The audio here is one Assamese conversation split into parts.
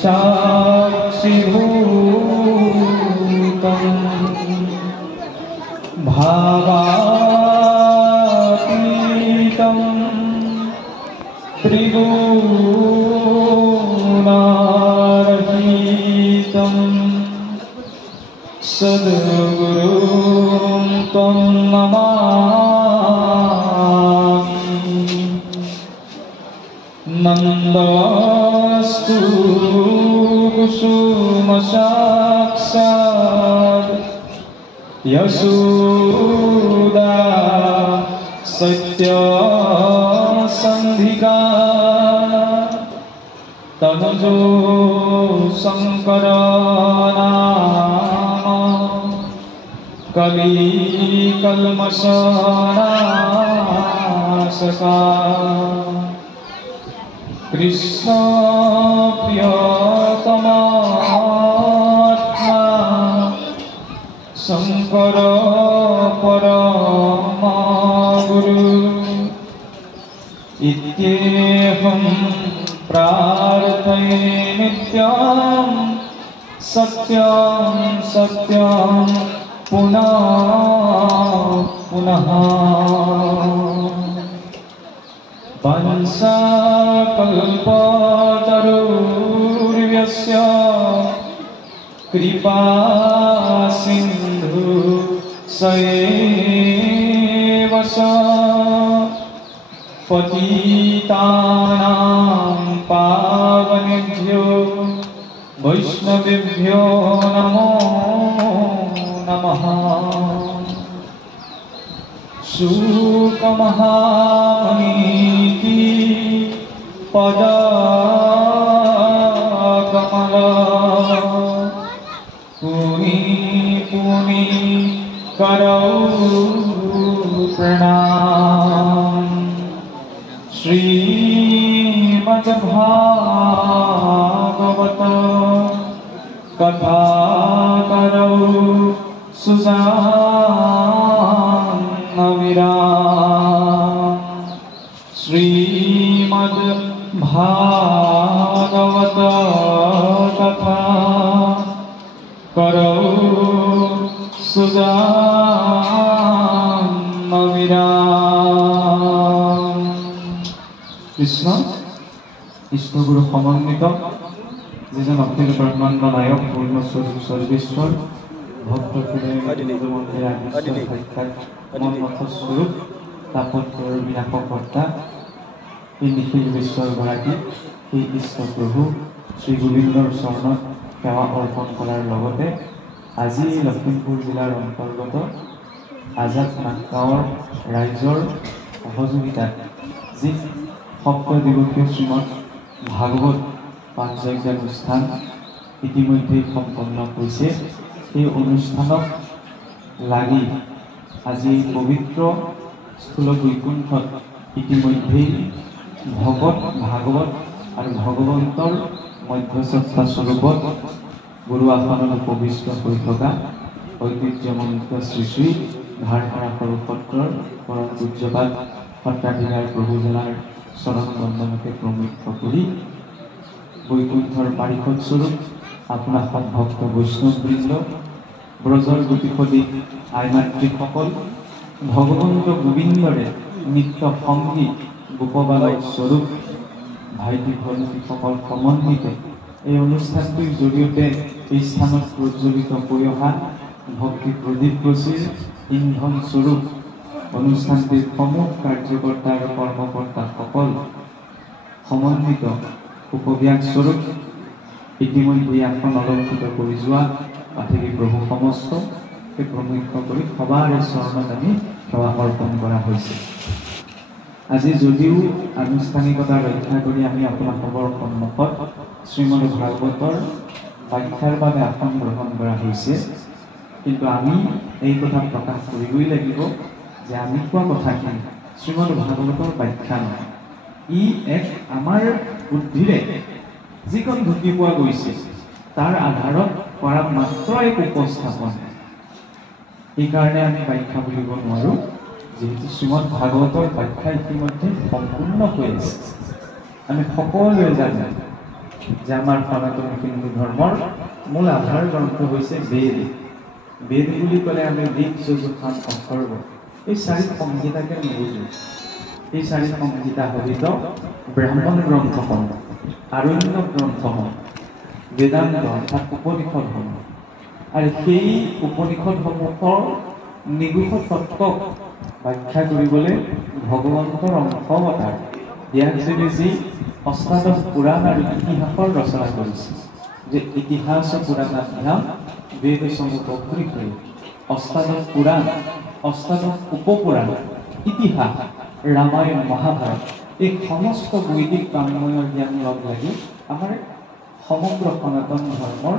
साक्षिभूतं भावातीतं त्रिगुणारहितं सद्गुरुं त्वं नमामि। नन्दस्तु कुसुम साक्षात् यशोदा सत्यसन्धिका तनुजो शङ्कर नाम कलिकल्मषनाशका कृष्ण प्रियतमात्मा शंकर परम गुरु इत्येहं प्रार्थये नित्यं सत्यं सत्यं पुनः पुनः। वंशकल्पतरुर्यस्य कृपा सिन्धु स एव स पतितानां पावनेभ्यो वैष्णवेभ्यो नमो नमः। शुकमहामुनिकी पदकमल पुनि पुनि करौ प्रणाम। श्रीमद्भागवत कथा करौ सुजान विराम। श्रीमद्भागवत कथा करौ सुजान विराम। कृष्ण ইষ্টগুৰু সমন্বিত যিজন অখিল ব্ৰহ্মাণ্ড নায়ক পূৰ্ণস্বৰূপ সৰ্বেশ্বৰ ভক্ত মন্মথস্বৰূপ তাপত্ৰৰ বিনাশকৰ্তা এই নিখিল বিশ্বৰ গৰাকী সেই ইষ্ট প্ৰভু শ্ৰী গোবিন্দৰ চৰণত সেৱা অৰ্পণ কৰাৰ লগতে আজি লখিমপুৰ জিলাৰ অন্তৰ্গত আজাদ নাটগাঁৱৰ ৰাইজৰ সহযোগিতাত যি সপ্তদিৱসীয় শ্ৰীমদ ভাগৱত পাঠযজ্ঞ অনুষ্ঠান ইতিমধ্যে সম্পন্ন হৈছে। এই অনুষ্ঠানক লাগি আজি পবিত্ৰ স্থূল বৈকুণ্ঠত ইতিমধ্যেই ভগৱত ভাগৱত আৰু ভগৱন্তৰ মধ্যস্থতা স্বৰূপত গুৰু আসনত উপবিষ্ট হৈ থকা ঐতিহ্যমণ্ডিত শ্ৰী শ্ৰী ধাৰধাৰা সৰু সত্ৰৰ পৰম পূজ্যপাদ সত্ৰাধিকাৰ প্ৰভুজনাৰ চৰণ বন্দনকে প্ৰমুখ্য কৰি বৈকুণ্ঠৰ পাৰিষদ স্বৰূপ আপোনাৰ ভক্ত বৈষ্ণৱবৃন্দ ব্ৰজৰ গোপীপদী আইমাতৃসকল ভগৱন্ত গোবিন্দৰে নিত্য সংগী গোপবালক স্বৰূপ ভাইটি ভণ্টিসকল সমন্বিত এই অনুষ্ঠানটিৰ জৰিয়তে এই স্থানত প্ৰজ্বলিত হৈ অহা ভক্তি প্ৰদীপগছিৰ ইন্ধন স্বৰূপ অনুষ্ঠানটিৰ সমূহ কাৰ্যকৰ্তা আৰু কৰ্মকৰ্তাসকল সমন্বিত উপব্যাস স্বৰূপ ইতিমধ্যে আসন অলংকৃত কৰি যোৱা পাঠেৰী প্ৰভু সমস্ত প্ৰমুখ্য কৰি সবাৰে চৰণত আমি সেৱা অৰ্পণ কৰা হৈছে। আজি যদিও আনুষ্ঠানিকতা ৰক্ষা কৰি আমি আপোনালোকৰ সন্মুখত শ্ৰীমদ ভাগৱতৰ ব্যাখ্যাৰ বাবে আসন গ্ৰহণ কৰা হৈছে, কিন্তু আমি এই কথা প্ৰকাশ কৰিবই লাগিব যে আমি কোৱা কথাখিনি শ্ৰীমদ ভাগৱতৰ ব্যাখ্যা নহয়। ই এক আমাৰ বুদ্ধিৰে যিখন ঢুকি পোৱা গৈছে তাৰ আধাৰত কৰা মাত্ৰ এক উপস্থাপন। এইকাৰণে আমি ব্যাখ্যা বুলিব নোৱাৰোঁ, যেহেতু শ্ৰীমদ ভাগৱতৰ ব্যাখ্যা ইতিমধ্যে সম্পূৰ্ণ হৈ আছে। আমি সকলোৱে জানো যে আমাৰ সনাতন হিন্দু ধৰ্মৰ মূল আধাৰ গ্ৰন্থ হৈছে বেদ। বেদ বুলি ক'লে আমি ঋক, যজুৰ, সাম, অথৰ্ব এই 4 সংহিতাকে নুবুজো। এই 4 সংহিতা সহিত ব্ৰাহ্মণ গ্ৰন্থসমূহ, আৰণ্য গ্ৰন্থসমূহ, বেদান্ত অৰ্থাৎ উপনিষদসমূহ, আৰু সেই উপনিষদসমূহৰ নিগুষ তত্ত্বক ব্যাখ্যা কৰিবলৈ ভগৱন্তৰ অংশৱতাৰ ব্যাসদেৱে যি অষ্টাদশ পুৰাণ আৰু ইতিহাসৰ ৰচনা কৰিছে, যে ইতিহাস পুৰাণাভ্যাম বেদ সমুপগৃহে অষ্টাদশ পুৰাণ, অষ্টাদশ উপপুৰাণ, ইতিহাস, ৰামায়ণ, মহাভাৰত এই সমস্ত বৈদিক বাংময়ৰ জ্ঞান লগ লাগি আমাৰ সমগ্ৰ সনাতন ধৰ্মৰ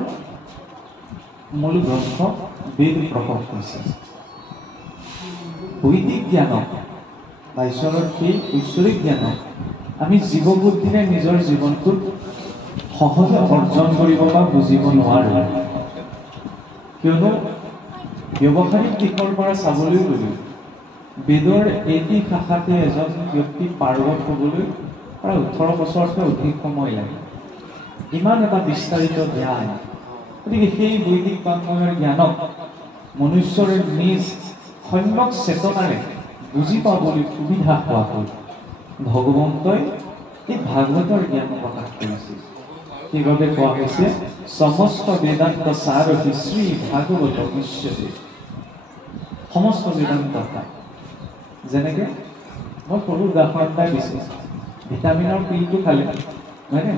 মূল গ্ৰন্থ বেদ প্ৰকট হৈছে। বৈদিক জ্ঞানক বা ঈশ্বৰৰ সেই ঐশ্বৰিক জ্ঞানক আমি জীৱবুদ্ধিৰে নিজৰ জীৱনটোত সহজে অৰ্জন কৰিব বা বুজিব নোৱাৰোঁ। কিয়নো ব্যৱহাৰিক দিশৰ পৰা চাবলৈ গ'লে বেদৰ এটি শাখাতে এজন ব্যক্তি পাৰ্গত হ'বলৈ প্ৰায় 18 বছৰতকৈ অধিক সময় লাগে। ইমান এটা বিস্তাৰিত জ্ঞান, গতিকে সেই বৈদিক বাংময়ৰ জ্ঞানক মনুষ্যৰ নিজ সম্যক চেতনাৰে বুজি পাবলৈ সুবিধা হোৱাকৈ ভগৱন্তই এই ভাগৱতৰ জ্ঞান প্ৰকাশ কৰিছিল। সেইবাবে কোৱা হৈছে সমস্ত বেদান্ত সাৰথি শ্ৰী ভাগৱত বিশ্বদেৱ। সমস্ত বেদান্ত যেনেকৈ মই সৰু উদাহৰণ এটা দিছোঁ, ভিটামিনৰ পিলটো খালে হয়নে,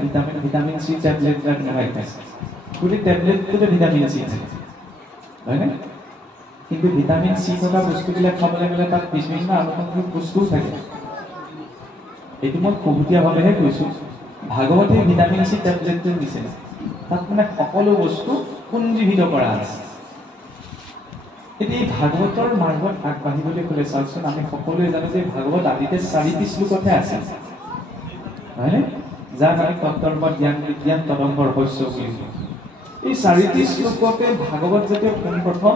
ভিটামিন চি টেবলেট খাই খাইছে, গোটেই টেবলেটটোতে ভিটামিন চি থাকে হয়নে, কিন্তু ভিটামিন চি থকা বস্তুবিলাক খাবলৈ গ'লে তাত বিভিন্ন আনুষংগিক বস্তুও থাকে। এইটো মই খুবুতীয়াভাৱেহে কৈছোঁ। ভাগৱতে ভিটামিন চি টেবলেটটো দিছে, তাত মানে সকলো বস্তু পুঞ্জীভূত কৰা আছে। এতিয়া এই ভাগৱতৰ মাৰ্গত আগবাঢ়িবলৈ হ'লে চাওকচোন, আমি সকলোৱে জানো যে ভাগৱত আদিতে 4টি শ্লোকতহে আছে হয়নে, যাক আমি তত্ত্বৰ জ্ঞান বিজ্ঞান তদংগ ৰহস্য বুলি কওঁ। এই 4টি শ্লোকতে ভাগৱত যেতিয়া পোনপ্ৰথম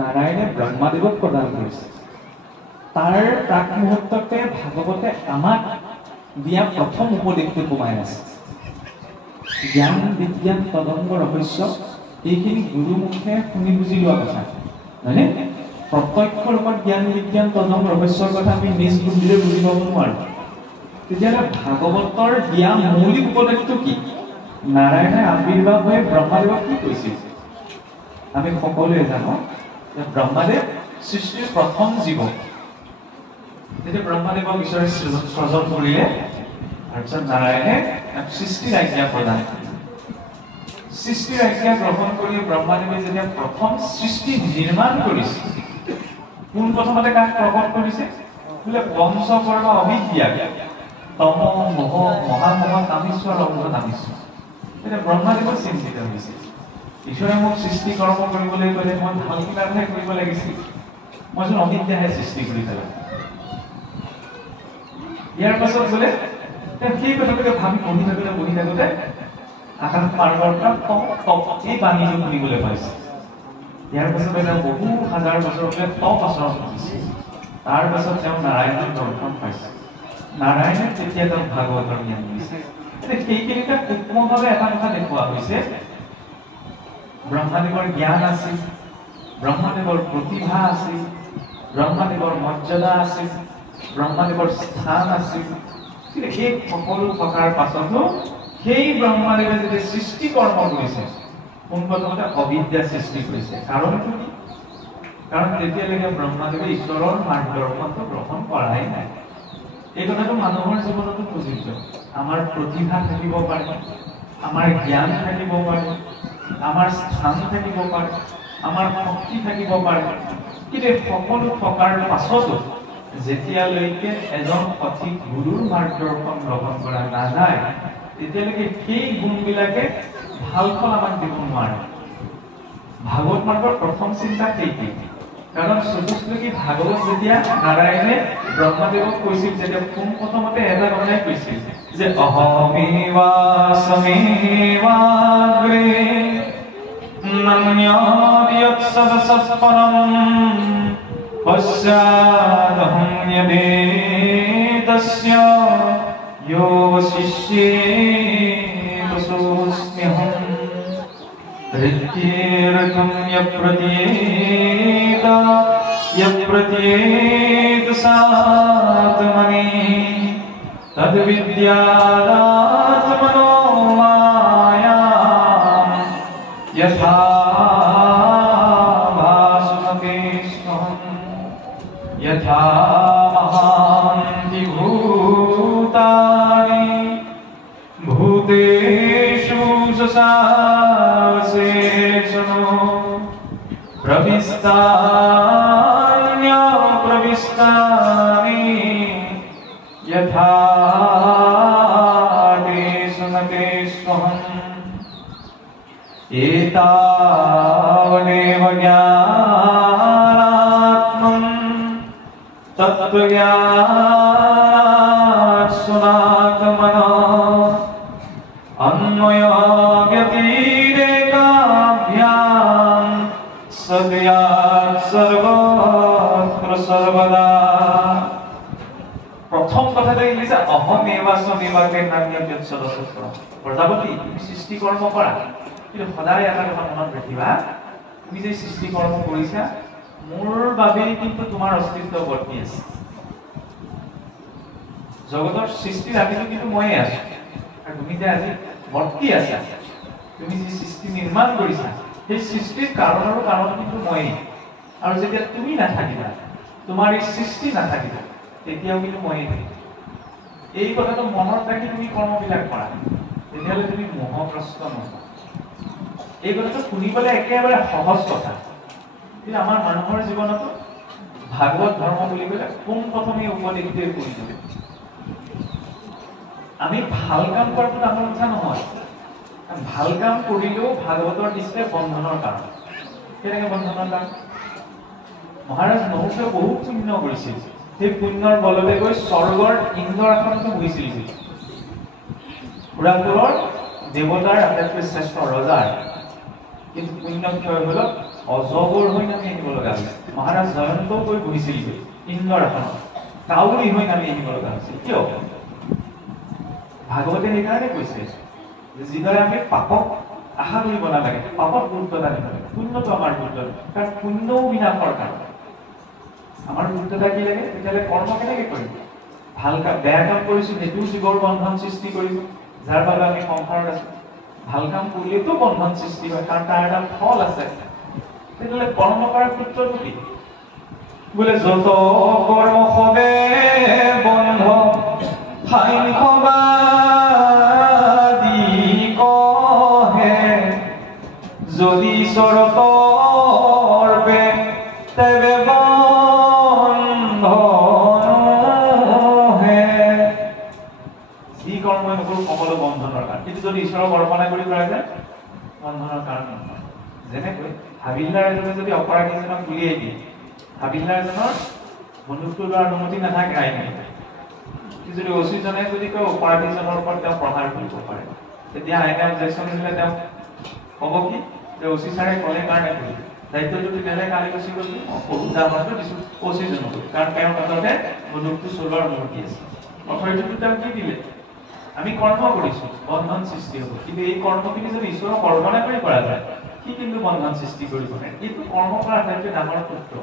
নাৰায়ণে ব্ৰহ্মাদেৱক প্ৰদান কৰিছে, তাৰ প্ৰাক মুহূৰ্ততে ভাগৱতে আমাক দিয়া প্ৰথম উপদেশটো সোমাই আছে। জ্ঞান বিজ্ঞান তদংগ ৰহস্য এইখিনি গুৰুমুখে শুনি বুজি লোৱা কথা হয়নে। প্ৰত্যক্ষ ৰূপত জ্ঞান বিজ্ঞান তদংগ ৰহস্যৰ কথা আমি নিজ বুদ্ধিৰে বুজি পাব নোৱাৰোঁ। তেতিয়াহ'লে ভাগৱতৰ দিয়া মৌলিক উপদেশটো কি? নাৰায়ণে আবিৰ্ভাৱ হৈ ব্ৰহ্মাদেৱক কি কৈছিল? আমি সকলোৱে জানো যে ব্ৰহ্মাদেৱ সৃষ্টিৰ প্ৰথম জীৱ। যেতিয়া ব্ৰহ্মাদেৱক ঈশ্বৰে সৃজন কৰিলে, তাৰপিছত নাৰায়ণে সৃষ্টিৰ আজ্ঞা প্ৰদান কৰিলে। সৃষ্টিৰ আজ্ঞা গ্ৰহণ কৰি ব্ৰহ্মাদেৱে যেতিয়া প্ৰথম সৃষ্টি নিৰ্মাণ কৰিছে, পোনপ্ৰথমতে কাক প্ৰকট কৰিছে? বোলে পঞ্চকৰ্ম অবিদ্যা তম মোহ মহামোহ কামেশ্বৰ অংগ নামিশ্বৰ। এতিয়া ব্ৰহ্মাদেৱৰ চিন্তিত হৈছে, ঈশ্বৰে মোক সৃষ্টি কৰ্ম কৰিবলৈ ক'লে মই ভাল কিবা এটাহে কৰিব লাগিছিল, মইচোন অবিদ্যাহে সৃষ্টি কৰি পেলাম। ইয়াৰ পাছত বোলে সেই কথাটোকে ভাবি বহি থাকোঁতে আকাশ মাৰ্গৰ পৰা এই বাণীটো শুনিবলৈ পাইছে। ইয়াৰ পাছত বহু হাজাৰ বছৰলৈ আচৰণ কৰিছে। তাৰ পাছত তেওঁ নাৰায়ণৰ দৰ্শন পাইছে। নাৰায়ণে তেতিয়া তেওঁক ভাগৱতৰ জ্ঞান দিছে। সেইখিনিতে সূক্ষ্মভাৱে এটা কথা দেখুওৱা হৈছে, ব্ৰহ্মাদেৱৰ জ্ঞান আছিল, ব্ৰহ্মাদেৱৰ প্ৰতিভা আছিল, ব্ৰহ্মাদেৱৰ মৰ্যাদা আছিল, ব্ৰহ্মাদেৱৰ স্থান আছিল। কিন্তু এই সকলো থকাৰ পাছতো সেই ব্ৰহ্মাদেৱে যেতিয়া সৃষ্টি কৰ্ম কৰিছে, পোনপ্ৰথমতে অবিদ্যা সৃষ্টি কৰিছে। কাৰণটো কি? কাৰণ তেতিয়ালৈকে ব্ৰহ্মাদেৱে ঈশ্বৰৰ মাৰ্গদৰ্শনটো গ্ৰহণ কৰাই নাই। এই কথাটো মানুহৰ জীৱনতো প্ৰযোজ্য। আমাৰ প্ৰতিভা থাকিব পাৰে, আমাৰ জ্ঞান থাকিব পাৰে, আমাৰ স্থান থাকিব পাৰে, আমাৰ শক্তি থাকিব পাৰে, কিন্তু সকলো থকাৰ পাছতো যেতিয়ালৈকে এজন সঠিক গুৰুৰ মাৰ্গদৰ্শন গ্ৰহণ কৰা নাযায়, তেতিয়ালৈকে সেই গুণবিলাকে ভাল ফল আমাক দিব নোৱাৰে। ভাগৱত মাৰ্গৰ প্ৰথম চিন্তা সেইটোৱেই। কাৰণ চতুশ্লোকী ভাগৱত যেতিয়া নাৰায়ণে ব্ৰহ্মাদেৱক কৈছিল, যেতিয়া পোনপ্ৰথমতে এটা কথাই কৈছিল যে অহমেৱাসমেৱাগ্ৰে নান্যৎসদসৎপৰম পশ্চাদহং য়দেতস্য য়ো শিষ্যে स्नेहं हृत्येरकं यप्रत्येत सात्मनि तद्विद्यादात्मनो मायां यथा भासुमते स्महं यथा महान्ति भूतानि भूतेषु ससावसेषनो प्रविष्टानि यथा तेषु न तेष्वहम् एतावदेव ज्ञानात्मं तत्त्वज्ञानात् सुनात्मना अन्वयव्यतिरेकाभ्यां सद्यात् सर्वत्र सर्वदा। प्रथम কথাটা লিখা অহমেৱাস্মিবাকে নান্যব্যচ্ছদস্য। প্ৰজাপতি তুমি সৃষ্টি কৰ্ম কৰা, কিন্তু সদায় এটা কথা মনত ৰাখিবা, তুমি যে সৃষ্টি কৰ্ম কৰিছা মোৰ বাবেই কিন্তু তোমাৰ অস্তিত্ব বৰ্তি আছে। জগতৰ সৃষ্টিৰ আদিটো কিন্তু ময়ে আছো, আৰু তুমি যে আজি বৰ্তি আছা, তুমি যে সৃষ্টি নিৰ্মাণ কৰিছা সেই সৃষ্টিৰ কাৰণৰো কাৰণ কিন্তু ময়ে। আৰু যেতিয়া তুমি নাথাকিবা, তোমাৰ এই সৃষ্টি নাথাকিবা, তেতিয়াও কিন্তু ময়ে থাকিম। এই কথাটো মনত ৰাখি তুমি কৰ্মবিলাক কৰা, তেতিয়াহ'লে তুমি মোহগ্ৰস্ত নহয়। এই কথাটো শুনিবলৈ একেবাৰে সহজ কথা, কিন্তু আমাৰ মানুহৰ জীৱনতো ভাগৱত ধৰ্ম বুলি ক'লে পোনপ্ৰথমে উপদেশটোৱে কৰি দিওঁ। আমি ভাল কাম কৰাটো ডাঙৰ কথা নহয়, ভাল কাম কৰিলেও ভাগৱতৰ নিচিনা বন্ধনৰ কাৰণ। কেনেকৈ বন্ধনৰ কাৰণ? মহাৰাজ নহুকে বহুত পুণ্য কৰিছিল, সেই পুণ্যৰ বলতে গৈ স্বৰ্গৰ ইন্দ্ৰৰ আসনটো বহিছিল। সুৰাপুৰৰ দেৱতাৰ আটাইতকৈ শ্ৰেষ্ঠ ৰজাৰ, কিন্তু পুণ্য ক্ষয় হল অজগৰ হৈ নামি আহিব লগা হৈছিল। মহাৰাজ জয়ন্তও গৈ বহিছিল ইন্দ্ৰৰ আসনত, কাউৰী হৈ নামি আহিব লগা হৈছিল। কিয়? ভাগৱতে সেইকাৰণে কৈছে যে যিদৰে আমি পাপক আশা কৰিব নালাগে, পাপক গুৰুত্ব দিব লাগে, পুণ্যটো আমাৰ গুৰুত্ব লাগে, কাৰণ পুণ্যও বিনাশৰ কাৰণ। আমাৰ গুৰুত্বতা কি লাগে? তেতিয়াহ'লে কৰ্ম কেনেকৈ কৰিম? ভাল কাম, বেয়া কাম কৰিছো সেইটোও জীৱৰ বন্ধন সৃষ্টি কৰিব, যাৰ বাবে আমি সংসাৰত আছো। ভাল কাম কৰিলেতো বন্ধন সৃষ্টি হয়, কাৰণ তাৰ এটা ফল আছে। তেতিয়াহ'লে কৰ্ম কৰাৰ সূত্ৰটো কি? বোলে যত কৰ্ম সবে বন্ধ ঠাইন সবাদি কহে, যদি চৰতৰ্পে তেবে সকলো বন্ধনৰ কাৰণ, কিন্তু যদি ঈশ্বৰক অৰ্পণা কৰি কৰা যায় বন্ধনৰ কাৰণ নহয়। যেনেকৈ হাবিলদাৰ এজনে যদি অপৰাধীজনক উলিয়াই দিয়ে, হাবিলদাৰজনৰ বন্দুকটো লোৱাৰ অনুমতি নাথাকে আইনে, যদি অচিজনে যদি কয় অপৰাধীজনৰ ওপৰত তেওঁ প্ৰহাৰ কৰিব পাৰে, তেতিয়া আইনে অবজেকশ্যন দিলে তেওঁ ক'ব কি যে অচি ছাৰে ক'লে কাৰণে কৰিলে, দায়িত্বটো তেতিয়াহ'লে কালি গুচি গ'ল, উদাহৰণটো দিছো অচিজনক, কাৰণ তেওঁৰ হাততে বন্দুকটো চলোৱাৰ অনুমতি আছে। অথৰিটিটো তেওঁ কি দিলে? আমি কৰ্ম কৰিছো, বন্ধন সৃষ্টি হ'ব, কিন্তু এই কৰ্মখিনি যদি ঈশ্বৰক অৰ্পণা কৰি কৰা যায় সি কিন্তু বন্ধন সৃষ্টি কৰিব নোৱাৰে। এইটো কৰ্ম কৰা আটাইতকৈ ডাঙৰ সূত্ৰ।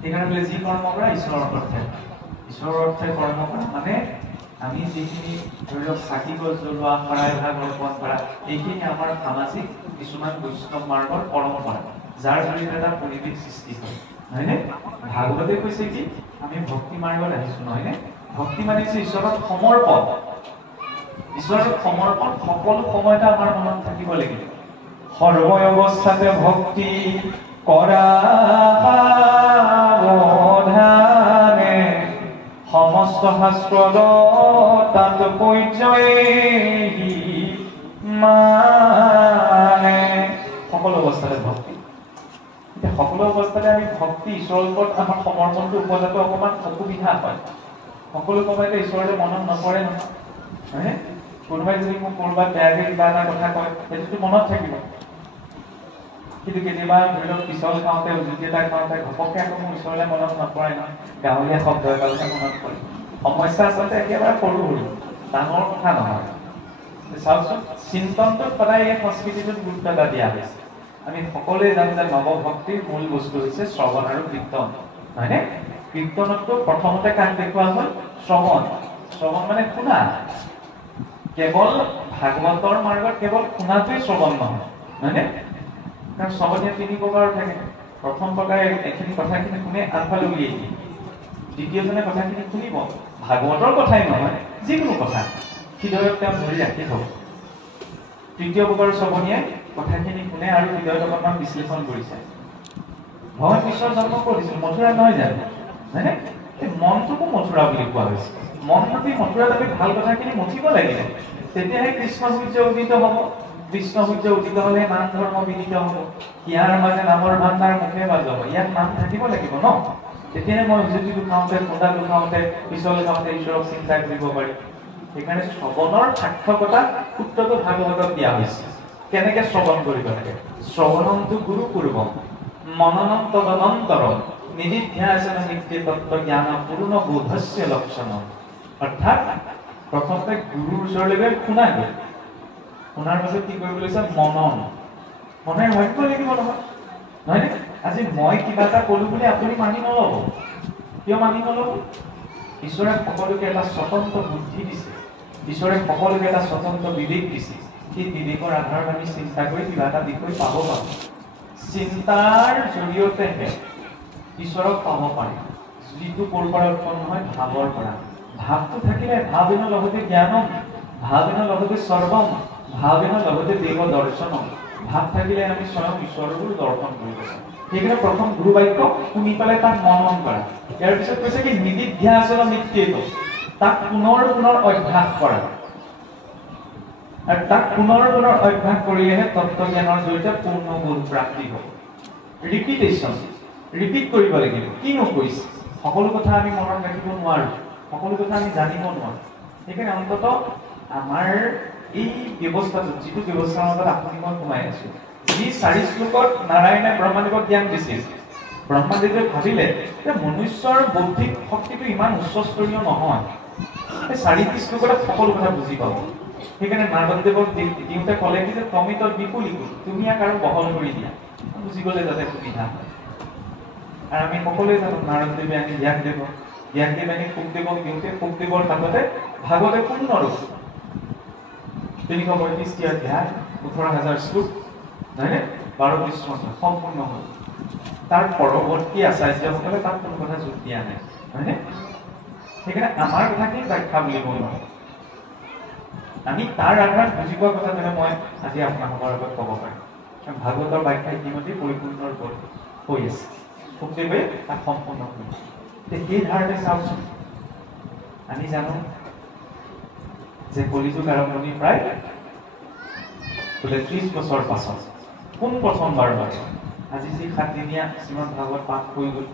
সেইকাৰণে যি কৰ্ম কৰা ঈশ্বৰৰ অৰ্থে, ঈশ্বৰৰ অৰ্থে কৰ্ম কৰা মানে আমি যিখিনি ধৰি লওক চাকি গছ জ্বলোৱা, শৰাই ভাগ অৰ্পণ কৰা, এইখিনি আমাৰ সামাজিক কিছুমান বৈষ্ণৱ মাৰ্গৰ পৰম্পৰা, যাৰ জৰিয়তে এটা পৰিৱেশ সৃষ্টি হয়, নহয়নে? ভাগৱতে কৈছে কি আমি ভক্তি মাৰ্গত আহিছো, নহয়নে? ভক্তি মানিছে ঈশ্বৰত সমৰ্পণ। ঈশ্বৰত সমৰ্পণ সকলো সময়তে আমাৰ মনত থাকিব লাগিব। সৰ্ব অৱস্থাতে ভক্তি কৰা সাৱধানে, সমস্ত শাস্ত্ৰৰ তাৎপৰ্যই মানে। সকলো অৱস্থাতে ভক্তি। এতিয়া সকলো অৱস্থাতে আমি ভক্তি ঈশ্বৰৰ ওপৰত আমাৰ সমৰ্পণটো উপজাটো অকণমান অসুবিধা হয়। সকলো সময়তে ঈশ্বৰতে মনত নপৰে নহয়। কোনোবাই যদি মোক ক'ৰবাত বেয়াকৈ কিবা এটা কথা কয় সেইটোতো মনত থাকিব, কিন্তু কেতিয়াবা ধৰি লওক পিছল খাওঁতে, উজুতি এটা খাওঁতে ঘপককৈ আকৌ মোৰ ঈশ্বৰলৈ মনত নপৰে নহয়, গাঁৱলীয়া শব্দ এটালৈকে মনত পৰে। সমস্যা আচলতে একেবাৰে সৰু সৰু, ডাঙৰ কথা নহয়। চাওকচোন চিন্তনটোত সদায় এই সংস্কৃতিটোত গুৰুত্ব এটা দিয়া হৈছে আমি সকলোৱে জানো যে নৱভক্তিৰ মূল বস্তু হৈছে শ্ৰৱণ আৰু কীৰ্তন হয়নে কীৰ্তনতটো প্ৰথমতে কাক দেখুওৱা হ'ল শ্ৰৱণ মানে শুনা কেৱল ভাগৱতৰ মাৰ্গত কেৱল শুনাটোৱেই শ্ৰৱণ নহয় হয়নে কাৰণ শ্ৰৱণীয় তিনি প্ৰকাৰৰ থাকে প্ৰথম প্ৰকাৰে এইখিনি কথাখিনি শুনে আনফালে উলিয়াই দিয়ে দ্বিতীয়জনে কথাখিনি শুনিব ভাগৱতৰ কথাই নহয় যিকোনো কথা হৃদয়ত তেওঁ ধৰি ৰাখি থব তৃতীয় প্ৰকাৰৰ শ্ৰৱণীয়ে কথাখিনি শুনে আৰু হৃদয়ত অকণমান বিশ্লেষণ কৰিছে ভগৱান কৃষ্ণৰ জন্ম কৰিছিল মথুৰা নহয় জানো হয়নে এই মনটোকো মথুৰা বুলি কোৱা হৈছে মন যদি মথুৰাত আমি ভাল কথাখিনি মঠিব লাগিলে তেতিয়াহে কৃষ্ণ সূৰ্য উদিত হ'ব কৃষ্ণ সূৰ্য উদিত হ'লে নাম ধৰ্ম বিদিত হ'ব ইয়াৰ মাজে নামৰ ভাণ্ডাৰ মুখে বাজব ইয়াত নাম থাকিব লাগিব ন তেতিয়াহে মই উজুতিটো খাওঁতে খুন্দাটো খাওঁতে পিছল খাওঁতে ঈশ্বৰক চিন্তা কৰিব পাৰিম সেইকাৰণে শ্ৰৱণৰ সাৰ্থকতা সূত্ৰটো ভাগৱতত দিয়া হৈছে কেনেকে শ্ৰৱণ কৰিব লাগে শ্ৰৱণমটো গুৰু পূৰ্বম মননম তদনন্তৰম নিদিধ্যাসন নিত্য তত্ত্ব জ্ঞান পূৰ্ণ বোধস্য লক্ষণম অৰ্থাৎ প্ৰথমতে গুৰুৰ ওচৰলৈকে শুনাগৈ শুনাৰ পাছত কি কৰিব লৈছে মনে ভাবিব লাগিব নহয়নে আজি মই কিবা এটা ক'লো বুলি আপুনি মানি নল'ব কিয় মানি নল'ব ঈশ্বৰে সকলোকে এটা স্বতন্ত্ৰ বুদ্ধি দিছে ঈশ্বৰে সকলোকে এটা স্বতন্ত্ৰ বিবেক দিছে সেই বিবেকৰ আধাৰত আমি চিন্তা কৰি কিবা এটা বিষয় পাব পাৰোঁ চিন্তাৰ জৰিয়তেহে ঈশ্বৰক পাব পাৰি যিটো ক'ৰ পৰা উৎপন্ন হয় ভাৱৰ পৰা ভাৱটো থাকিলে ভাৱেন লগতে জ্ঞানম ভাৱেন লগতে সৰ্বম ভাৱেন লগতে দেৱ দৰ্শনম ভাৱ থাকিলে আমি স্বয়ং ঈশ্বৰৰো দৰ্শন কৰিব পাৰোঁ সেইকাৰণে প্ৰথম গুৰু বাক্য শুনি পেলাই তাক মনন কৰা ইয়াৰ পিছত কৈছে কি নিদিধ্যাসন নিত্যেত তাক পুনৰ অভ্যাস কৰা আৰু তাক পুনৰ অভ্যাস কৰিলেহে তত্ত্বজ্ঞানৰ জৰিয়তে পূৰ্ণ বোধ প্ৰাপ্তি হ'ব ৰিপিটেশ্যন ৰিপিট কৰিব লাগিব কিনো কৈছে সকলো কথা আমি মনত ৰাখিব নোৱাৰোঁ সকলো কথা আমি জানিব নোৱাৰোঁ সেইকাৰণে অন্ততঃ আমাৰ এই ব্যৱস্থাটো যিটো ব্যৱস্থাৰ মাজত আপুনি মই সোমাই আছোঁ যি 4 শ্লোকত নাৰায়ণে ব্ৰহ্মাদেৱক জ্ঞান দিছিল ব্ৰহ্মাদেৱে ভাবিলে যে মনুষ্যৰ বৌদ্ধিক শক্তিটো ইমান উচ্চস্তৰীয় নহয় এই 4 শ্লোকত সকলো কথা বুজি পাব সেইকাৰণে নাৰদদেৱক দিওঁতে ক'লে কি যে তমিতৰ বিপুলিকো তুমি ইয়াক আৰু বহল কৰি দিয়া বুজিবলৈ যাতে সুবিধা হয় আৰু আমি সকলোৱে জানো নাৰদদেৱে আনি জ্ঞানদেৱ আনি শুকদেৱক দিওঁতে শুকদেৱৰ হাততে ভাগৱতে পূৰ্ণ ৰূপ 335টি অধ্যায় 18,000 শ্লোক নহয়নে 12 পৃষ্ঠা সম্পূৰ্ণ হ'ল তাৰ পৰৱৰ্তী আচাৰ্যসকলে তাত কোনো কথা যোগ দিয়া নাই হয়নে সেইকাৰণে আমাৰ কথাখিনি ব্যাখ্যা বুলিব নোৱাৰোঁ আমি তাৰ আধাৰত বুজি পোৱা কথাটোহে মই আজি আপোনালোকৰ আগত ক'ব পাৰিম ভাগৱতৰ ব্যাখ্যা ইতিমধ্যে পৰিপূৰ্ণ ৰূপত হৈ আছে শুকদেৱে তাক সম্পূৰ্ণ কৰিছে সেই ধাৰণে চাওকচোন আমি জানো যে কলিযুগ আৰম্ভণি প্ৰায় 30 বছৰ পাছত কোন প্ৰথমবাৰ বাবে আজি যি 7 দিনীয়া শ্ৰীমদ ভাগৱত পাঠ হৈ গ'ল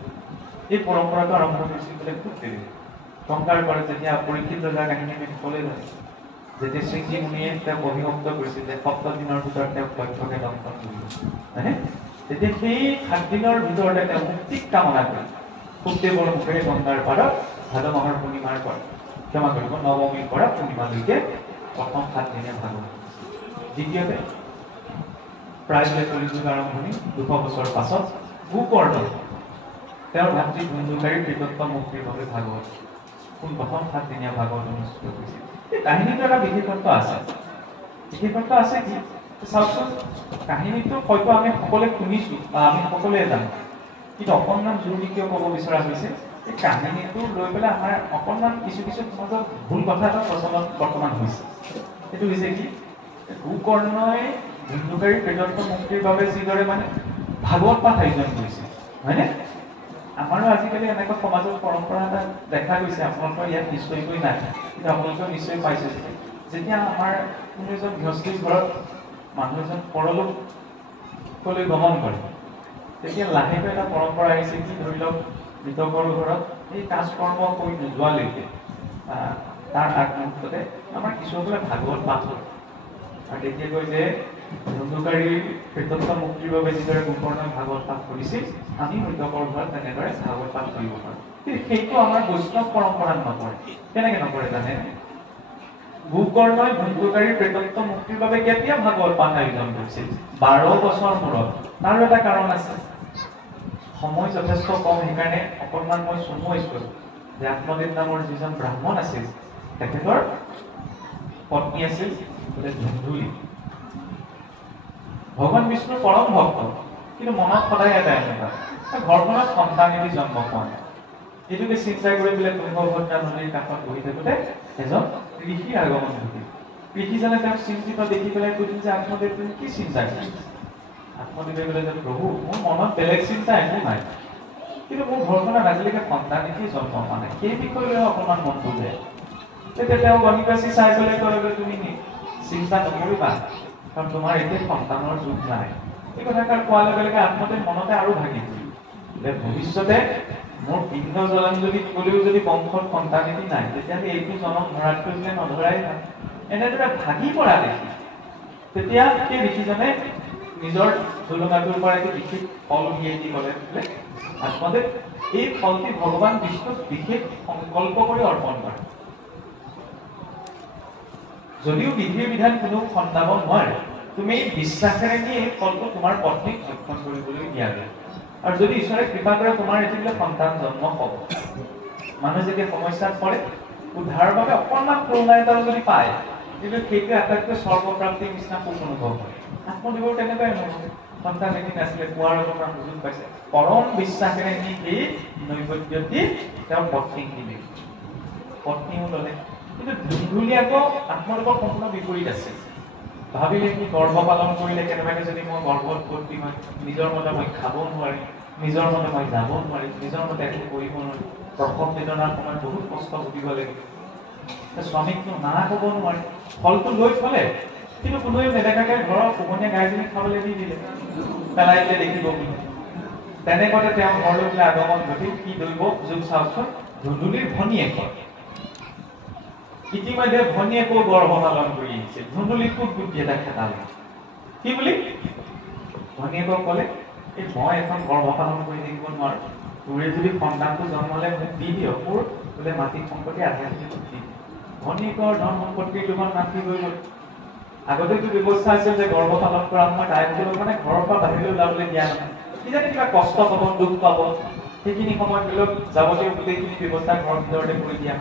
এই পৰম্পৰাটো আৰম্ভ কৰিছিল বোলে শুকদেৱে টংকাৰ কৰে যেতিয়া পৰীক্ষিত ৰজাৰ কাহিনী আমি সকলোৱে জানো যেতিয়া শ্ৰীজী মুনিয়ে তেওঁক অভিভক্ত কৰিছিল যে 7 দিনৰ ভিতৰত তেওঁক লক্ষ্যকে দংশন কৰিব হয়নে তেতিয়া সেই 7 দিনৰ ভিতৰতে তেওঁ মুক্তিক কামনা কৰি শুকদেৱৰ মুখেৰে গংগাৰ পাৰত ভাদ মাহৰ পূৰ্ণিমাৰ পৰা ক্ষমা কৰিব নৱমীৰ পৰা পূৰ্ণিমালৈকে প্ৰথম 7 দিনীয়া ভাগৱত দ্বিতীয়তে প্ৰায় কলিযুগ আৰম্ভণি 200 বছৰ পাছত গোকৰ্ণ তেওঁৰ ভাতৃ ধুন্ধুকাৰীৰ কৃতত্ব মুক্তিৰ বাবে ভাগৱত প্ৰথম 7 দিনীয়া ভাগৱত অনুষ্ঠিত কৰিছিল এই কাহিনীটো এটা বিশেষত্ব আছে কি চাওকচোন কাহিনীটো হয়তো আমি সকলোৱে শুনিছোঁ বা আমি সকলোৱে জানো কিন্তু অকণমান জৰুৰী কিয় ক'ব বিচৰা হৈছে এই কাহিনীটো লৈ পেলাই আমাৰ অকণমান কিছু সমাজত ভুল কথা এটা প্ৰচলন বৰ্তমান হৈছে সেইটো হৈছে কি গোকৰ্ণই ধুন্ধুকাৰীৰ কৃতত্ব মুক্তিৰ বাবে যিদৰে মানে ভাগৱত পাঠ আয়োজন কৰিছে হয়নে আমাৰো আজিকালি এনেকুৱা সমাজৰ পৰম্পৰা এটা দেখা গৈছে আপোনালোকৰ ইয়াত নিশ্চয়কৈ নাই কিন্তু আপোনালোকেও নিশ্চয় পাইছে যেতিয়া আমাৰ কোনো এজন গৃহস্থীৰ ঘৰত মানুহ এজন পৰলোকলৈ গমন কৰে তেতিয়া লাহেকৈ এটা পৰম্পৰা আহিছে কি ধৰি লওক মৃতকৰ ঘৰত এই কাজকৰ্ম কৰি নোযোৱালৈকে তাৰ আগমুহূৰ্ততে আমাৰ কিছুসকলে ভাগৱত পাঠ কৰে আৰু তেতিয়া কয় যে ধুন্ধুকাৰীৰ কৃতত্ব মুক্তিৰ বাবে যিদৰে গোকৰ্ণই ভাগৱত পাঠ কৰিছিল আমি মৃতকৰ ঘৰত তেনেদৰে ভাগৱত পাঠ কৰিব পাৰোঁ কিন্তু সেইটো আমাৰ বৈষ্ণৱ পৰম্পৰাত নপৰে কেনেকৈ নপৰে জানে গোকৰ্ণই ধুন্দুকাৰীৰ প্ৰেতত্ব মুক্তিৰ বাবে কেতিয়া ভাগৱত পাঠ আয়োজন কৰিছিল? 12 বছৰ মূৰত। তাৰো এটা কাৰণ আছে, সময় যথেষ্ট কম, সেইকাৰণে অকণমান মই চমুৱাইছো যে আত্মদেৱ নামৰ যিজন ব্ৰাহ্মণ আছিল তেখেতৰ পত্নী আছিল ধুন্দুলি। ভগৱান বিষ্ণুৰ পৰম ভক্ত, কিন্তু মনত সদায় এটা এনেকুৱা ঘৰখনত সন্তান এটি জন্ম পোৱা নাই। এইটোকে চিন্তা কৰি পেলাই তুংগভদ্ৰা নদীৰ কাষত বহি থাকোঁতে এজন ঋষিৰ আগমন ঘটিল। ঋষিজনে তেওঁক চিন্তিত দেখি পেলাই কৈছিল যে আত্মদেৱ তুমি কি চিন্তা কৰিছা? আত্মদেৱে ক'লে যে প্ৰভু, মোৰ মনত বেলেগ চিন্তা একো নাই, কিন্তু মোৰ ঘৰখনত আজিলৈকে সন্তান এটি জন্ম হোৱা নাই, সেই বিষয়ে লৈ অকণমান মনটো বেয়া। তেতিয়া তেওঁ গণি বাচি চাই পেলাই ক'লে যে তুমি চিন্তা নকৰিবা, কাৰণ তোমাৰ এতিয়া সন্তানৰ যুগ নাই। এই কথাষাৰ কোৱাৰ লগে লগে আত্মদেৱ মনতে আৰু ভাগি পৰিল যে ভৱিষ্যতে মোৰ পিণ্ড জলাঞ্জলি দিবলৈও যদি বংশত সন্তান এটি নাই, তেতিয়াহ'লে এইটো জনম ধৰাতকৈ বোলে নধৰাই ভাল। এনেদৰে ভাগি পৰা দেখি তেতিয়া সেই ঋষিজনে নিজৰ ঝুলঙাটোৰ পৰা এটি বিশেষ ফল উলিয়াই দি ক'লে বোলে আত্মদেৱ, এই ফলটি ভগৱান বিষ্ণুক বিশেষ সংকল্প কৰি অৰ্পণ কৰে। যদিও বিধিৰ বিধান কোনেও খন্দাব নোৱাৰে, তুমি এই বিশ্বাসেৰে নি এই ফলটো তোমাৰ পত্নীক ভক্ষণ কৰিবলৈ দিয়া যায়। আৰু যদি ঈশ্বৰে কৃপা কৰে তোমাৰ এটি বোলে সন্তান জন্ম হ'ব। মানুহ যেতিয়া সমস্যাত পৰে, উদ্ধাৰৰ বাবে অকণমান কৰোণা এটা যদি পায়, কিন্তু সেইটো আটাইতকৈ স্বৰ্গপ্ৰাপ্তিৰ নিচিনা সুখ অনুভৱ হয়। আত্মদেৱৰ তেনেকুৱাই অনুভৱ। সন্তান এটি নাছিলে, পোৱাৰ অকণমান সুযোগ পাইছে, পৰম বিশ্বাসেৰে নি সেই নৈবেদ্যটি তেওঁৰ পত্নীক দিলে। পত্নীও ল'লে। কিন্তু ধুন্দুলি আকৌ আত্মদেৱৰ সম্পূৰ্ণ বিপৰীত আছে। ভাবিলে কি গৰ্ভ পালন কৰিলে কেনেবাকে যদি মই গৰ্ভৱতী হয়, নিজৰ মতে মই খাব নোৱাৰিম, নিজৰ মতে মই যাব নোৱাৰিম, নিজৰ মতে একো কৰিব নোৱাৰিম, প্ৰসৱ বেদনাৰ সময়ত বহুত কষ্ট ভুগিব লাগিব, স্বামীকনো না ক'ব নোৱাৰে। ফলটো লৈ থলে, কিন্তু কোনোৱে নেদেখাকে ঘৰৰ পোহনীয়া গাইজনী খাবলৈ দি দিলে, পেলাই দিলে দেখিব বুলি। তেনেকুৱাতে তেওঁ ঘৰলৈ পেলাই আগমন ঘটিল। কি দৈৱ যোগ চাওকচোন, ধুন্দুলিৰ ভনীয়েকৰ। ইতিমধ্যে ভনীয়েকো গৰ্ভ পালন কৰি আহিছিল। ধুন্দুলিক খুব বুদ্ধি এটা খেদালে। কি বুলি? ভনীয়েকক ক'লে, এই মই এখন গৰ্ভ পালন কৰি থাকিব নোৱাৰো, তোৰে যদি সন্তানটো জন্মলে মোক দি দিয়, মোৰ বোলে মাটি সম্পত্তি আধা আধি দি দিয়। ভনীয়েকৰ ধন সম্পত্তিৰ লগত মাটি হৈ গ'ল। আগতেতো ব্যৱস্থা আছিল যে গৰ্ভ পালন কৰা সময়ত আইসকলক মানে ঘৰৰ পৰা বাহিৰলৈ ওলাবলৈ দিয়া নহয়। কিজানি কিবা কষ্ট পাব, দুখ পাব, সেইখিনি সময়ত ধৰি লওক যাৱতীয় গোটেইখিনি ব্যৱস্থা ঘৰৰ ভিতৰতে কৰি দিয়া।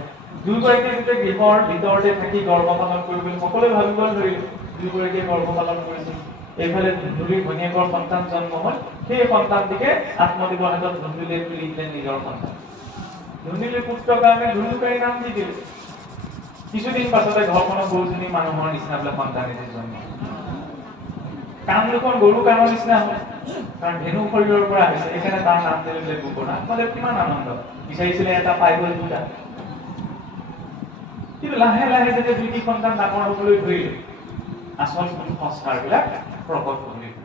দুয়োগৰাকীয়ে গোটেই গৃহৰ ভিতৰতে থাকি গৰ্ভ পালন কৰিবলৈ সকলোৱে ভাবিব ধৰিলে। দুয়োগৰাকীয়ে গৰ্ভ পালন কৰিছিল। এইফালে ধুন্দুলিৰ ভনীয়েকৰ সন্তান জন্ম হ'ল। সেই সন্তানটিকে আত্মদেৱৰ হাতত ধুন্দুলিয়ে তুলি দিলে নিজৰ সন্তান। ধুন্দুলিৰ পুত্ৰৰ কাৰণে ধুন্দুকাৰী নাম দি দিলে। কিছুদিন পাছতে ঘৰখনৰ গৰুজনী মানুহৰ নিচিনা বোলে সন্তান এটি জন্ম। কাণ দুখন গৰু কাণৰ নিচিনা হ'ল, কাৰণ ধেনু শৰীৰৰ পৰা আহিছে, সেইকাৰণে তাৰ নাম দিলে বোলে গোকৰ্ণ। আত্মদেৱ কিমান আনন্দ, বিচাৰিছিলে এটা পাই গ'ল দুটা। কিন্তু লাহে লাহে যেতিয়া দুটি সন্তান ডাঙৰ হ'বলৈ ধৰিলে, আচল সংস্কাৰবিলাক প্ৰকট হ'বলৈ ধৰিলে।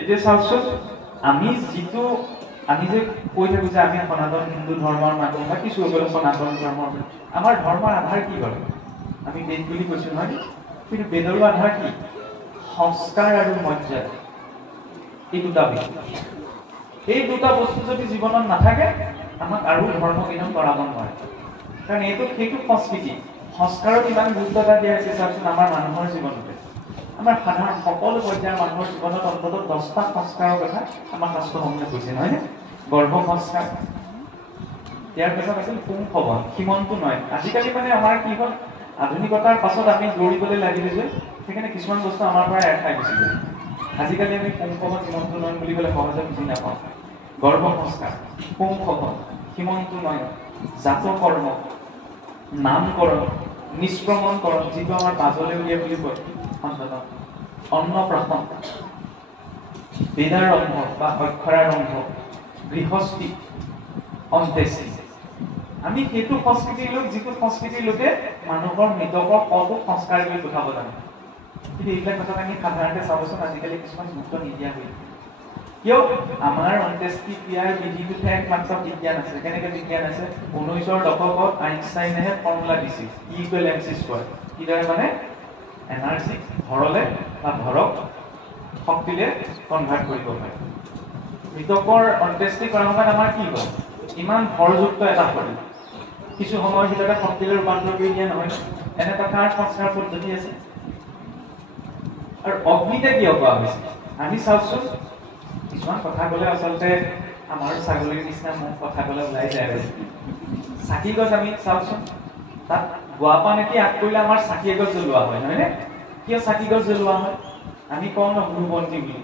এতিয়া চাওকচোন, আমি যে কৈ থাকো যে আমি সনাতন হিন্দু ধৰ্মৰ মানুহ বা কিছু সনাতন ধৰ্মৰ, আমাৰ ধৰ্মৰ আধাৰ কি বাৰু? আমি বেদ বুলি কৈছো নহয়, কিন্তু বেদৰো আধাৰ কি? সংস্কাৰ আৰু মৰ্যাদা। এই দুটা বস্তু, এই দুটা বস্তু যদি জীৱনত নাথাকে, আমাক আৰু ধৰ্ম কিমান কৰাব নোৱাৰে। কাৰণ এইটো সেইটো সংস্কৃতি। সংস্কাৰত ইমান গুৰুত্ব এটা দিয়া হৈছে চাওকচোন আমাৰ মানুহৰ জীৱনতে। আমাৰ সাধাৰণ সকলো পৰ্যায়ৰ মানুহৰ জীৱনত অন্ততঃ 10টা সংস্কাৰৰ কথা আমাৰ শাস্ত্ৰসমূহে কৈছে, নহয় নে? গৰ্ভ সংস্কাৰ, ইয়াৰ পিছত আছিল পুংসৱন, সীমন্ত নয়। আজিকালি মানে আমাৰ কি হ'ল, আধুনিকতাৰ পাছত আমি দৌৰিবলৈ লাগিলে যে, সেইকাৰণে কিছুমান বস্তু আমাৰ পৰা এৰ খাই গুচি যায়। আজিকালি আমি পুংসৱন হিমন্তোলন বুলি ক'লে সহজে বুজি নাপাওঁ। গৰ্ভ সংস্কাৰ, পুংসৱন, হিমন্তোলন, জাতকৰ্ম, নামকৰণ, নিষ্ক্ৰমণকৰণ, যিটো আমাৰ বাজলে উলিয়াই বুলি কয় সন্তত, অন্নপ্ৰাশন, বেদাৰম্ভ বা অক্ষৰাৰম্ভ, গৃহস্থী, অন্ত্যেষ্টি। আমি সেইটো সংস্কৃতিৰ লোক যিটো সংস্কৃতিৰ লোকে মানুহৰ মৃতকৰ কতো সংস্কাৰ কৰি পঠাব জানে। কিন্তু এইবিলাক কথাত আমি সাধাৰণতে চাবচোন আজিকালি কিছুমান গুৰুত্ব নিদিয়া হৈ কিয় আমাৰ অন্ত্যেষ্টি ক্ৰিয়াৰ বিধিটোহে একমাত্ৰ বিজ্ঞান আছে। কেনেকে বিজ্ঞান আছে? 19ৰ দশকত আইনষ্টাইনেহে ফৰ্মুলা দিছিল ইকুৱেলেঞ্চি স্কোৱাৰ। কিদৰে মানে এনাৰ্জি ভৰলে বা ভৰক শক্তিলে কনভাৰ্ট কৰিব পাৰে। মৃতকৰ অন্ত্যেষ্টি কৰা সময়ত আমাৰ কি হয়? ইমান ভৰযুক্ত এটা শৰীৰ কিছু সময়ৰ ভিতৰতে শক্তিলৈ ৰূপান্তৰ কৰি দিয়া নহয়। এনে এটা কাৰ সংস্কাৰ পদ্ধতি আছে। আৰু অগ্নিতে কিয় কোৱা হৈছে? আমি চাওকচোন, কিছুমান কথা ক'লে আচলতে আমাৰ ছাগলীৰ নিচিনা মুখ কথা ক'লে ওলাই যায়। আৰু চাকি গছ আমি চাওকচোন, তাত গুৱাপান এটি আগ কৰিলে আমাৰ চাকি এগছ জ্বলোৱা হয়, নহয়নে? কিয় চাকি গছ জ্বলোৱা হয়? আমি কওঁ ন গুৰুবন্তি বুলি,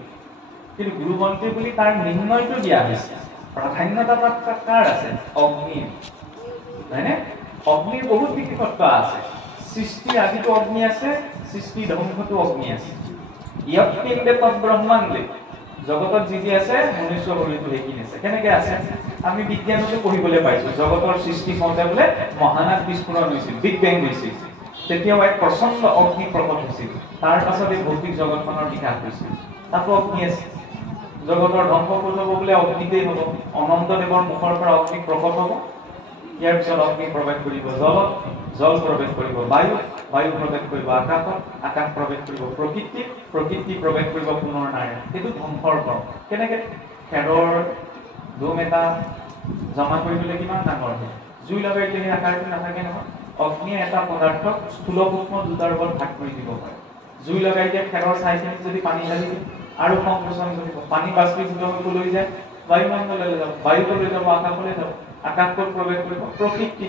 কিন্তু গুৰুবন্তি বুলি তাৰ নিৰ্ণয়টো দিয়া হৈছে। প্ৰাধান্যতা তাত কাৰ আছে? অগ্নিৰ, নহয়নে? অগ্নিৰ বহুত বিশেষত্ব আছে। সৃষ্টিৰ আদিতো অগ্নি আছে, সৃষ্টিৰ ধ্বংসতো অগ্নি আছে। ইয়ৎপিণ্ডে তৎব্ৰহ্মাণ্ডে, জগতত যি যি আছে মনুষ্য শৰীৰটো সেইখিনি আছে। কেনেকে আছে? আমি বিজ্ঞানতো পঢ়িবলৈ পাইছো, জগতৰ সৃষ্টি হওঁতে বোলে মহানাদ বিস্ফোৰণ হৈছিল, বিগ বেং হৈছিল। তেতিয়াও এক প্ৰচণ্ড অগ্নি প্ৰকট হৈছিল। তাৰ পাছত এই ভৌতিক জগতখনৰ বিকাশ হৈছিল। তাতো অগ্নি আছে। জগতৰ ধ্বংস কৰিব বোলে অগ্নিতেই হ'ব। অনন্তদেৱৰ মুখৰ পৰা অগ্নি প্ৰকট হ'ব। ইয়াৰ পিছত অগ্নি প্ৰৱেশ কৰিব জলত, জল প্ৰৱেশ কৰিব বায়ু, বায়ু প্ৰৱেশ কৰিব আকাশত, আকাশ প্ৰৱেশ কৰিব প্ৰকৃতি, প্ৰকৃতি প্ৰৱেশ কৰিব পুনৰ নাৰায়ণ। এইটো ধ্বংসৰ ক্ৰম। কেনেকে? খেৰৰ দম এটা জমা কৰিবলৈ কিমান ডাঙৰ হয়? জুই লগাই দিলে আকাৰটো নাথাকে নহয়। অগ্নিয়ে এটা পদাৰ্থক স্থূল সূক্ষ্ম দুটাৰ ওপৰত ভাগ কৰি দিব পাৰে। জুই লগাই দিয়া খেৰৰ ছাইখিনিত যদি পানী ঢালি দিয়ে আৰু সংকোচন কৰিব, পানী বাষ্পীভূত হৈ লৈ যায় বায়ুমণ্ডললৈ যাব, বায়ুলৈ যাব, আকাশলৈ যাব। আকাশ ক'ত প্ৰৱেশ কৰিব? প্ৰকৃতি।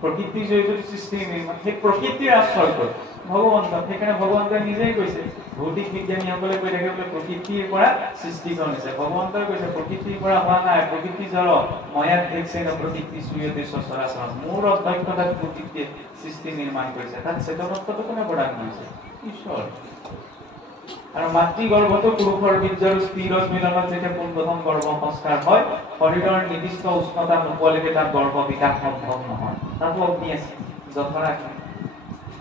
প্ৰকৃতিৰ জৰিয়তে সৃষ্টি নিৰ্মাণ। সেই প্ৰকৃতিৰ আশ্ৰয় ক'ত? ভগৱন্ত। সেইকাৰণে ভগৱন্তই নিজেই কৈছে, ভৌতিক বিজ্ঞানীসকলে কৈ থাকে বোলে প্ৰকৃতিৰ পৰা সৃষ্টিখন হৈছে। ভগৱন্তই কৈছে প্ৰকৃতিৰ পৰা হোৱা নাই, প্ৰকৃতি জড়, ময়াত দেখছে ন প্ৰকৃতি সূৰ্যতে সচৰাচৰ। মোৰ অধ্যক্ষতাত প্ৰকৃতিয়ে সৃষ্টি নিৰ্মাণ কৰিছে। তাত চেতনত্বটো কোনে প্ৰদান কৰিছে? ঈশ্বৰ। আৰু মাতৃগৰ্ভতো পুৰুষৰ বীৰ্য আৰু স্ত্ৰীৰ মিলনত যেতিয়া পোনপ্ৰথম গৰ্ভ সংস্কাৰ হয়, শৰীৰৰ নিৰ্দিষ্ট উষ্ণতা নোপোৱালৈকে তাত গৰ্ভ বিকাশ সম্ভৱ নহয়। তাতো অগ্নি আছে, জঠৰা।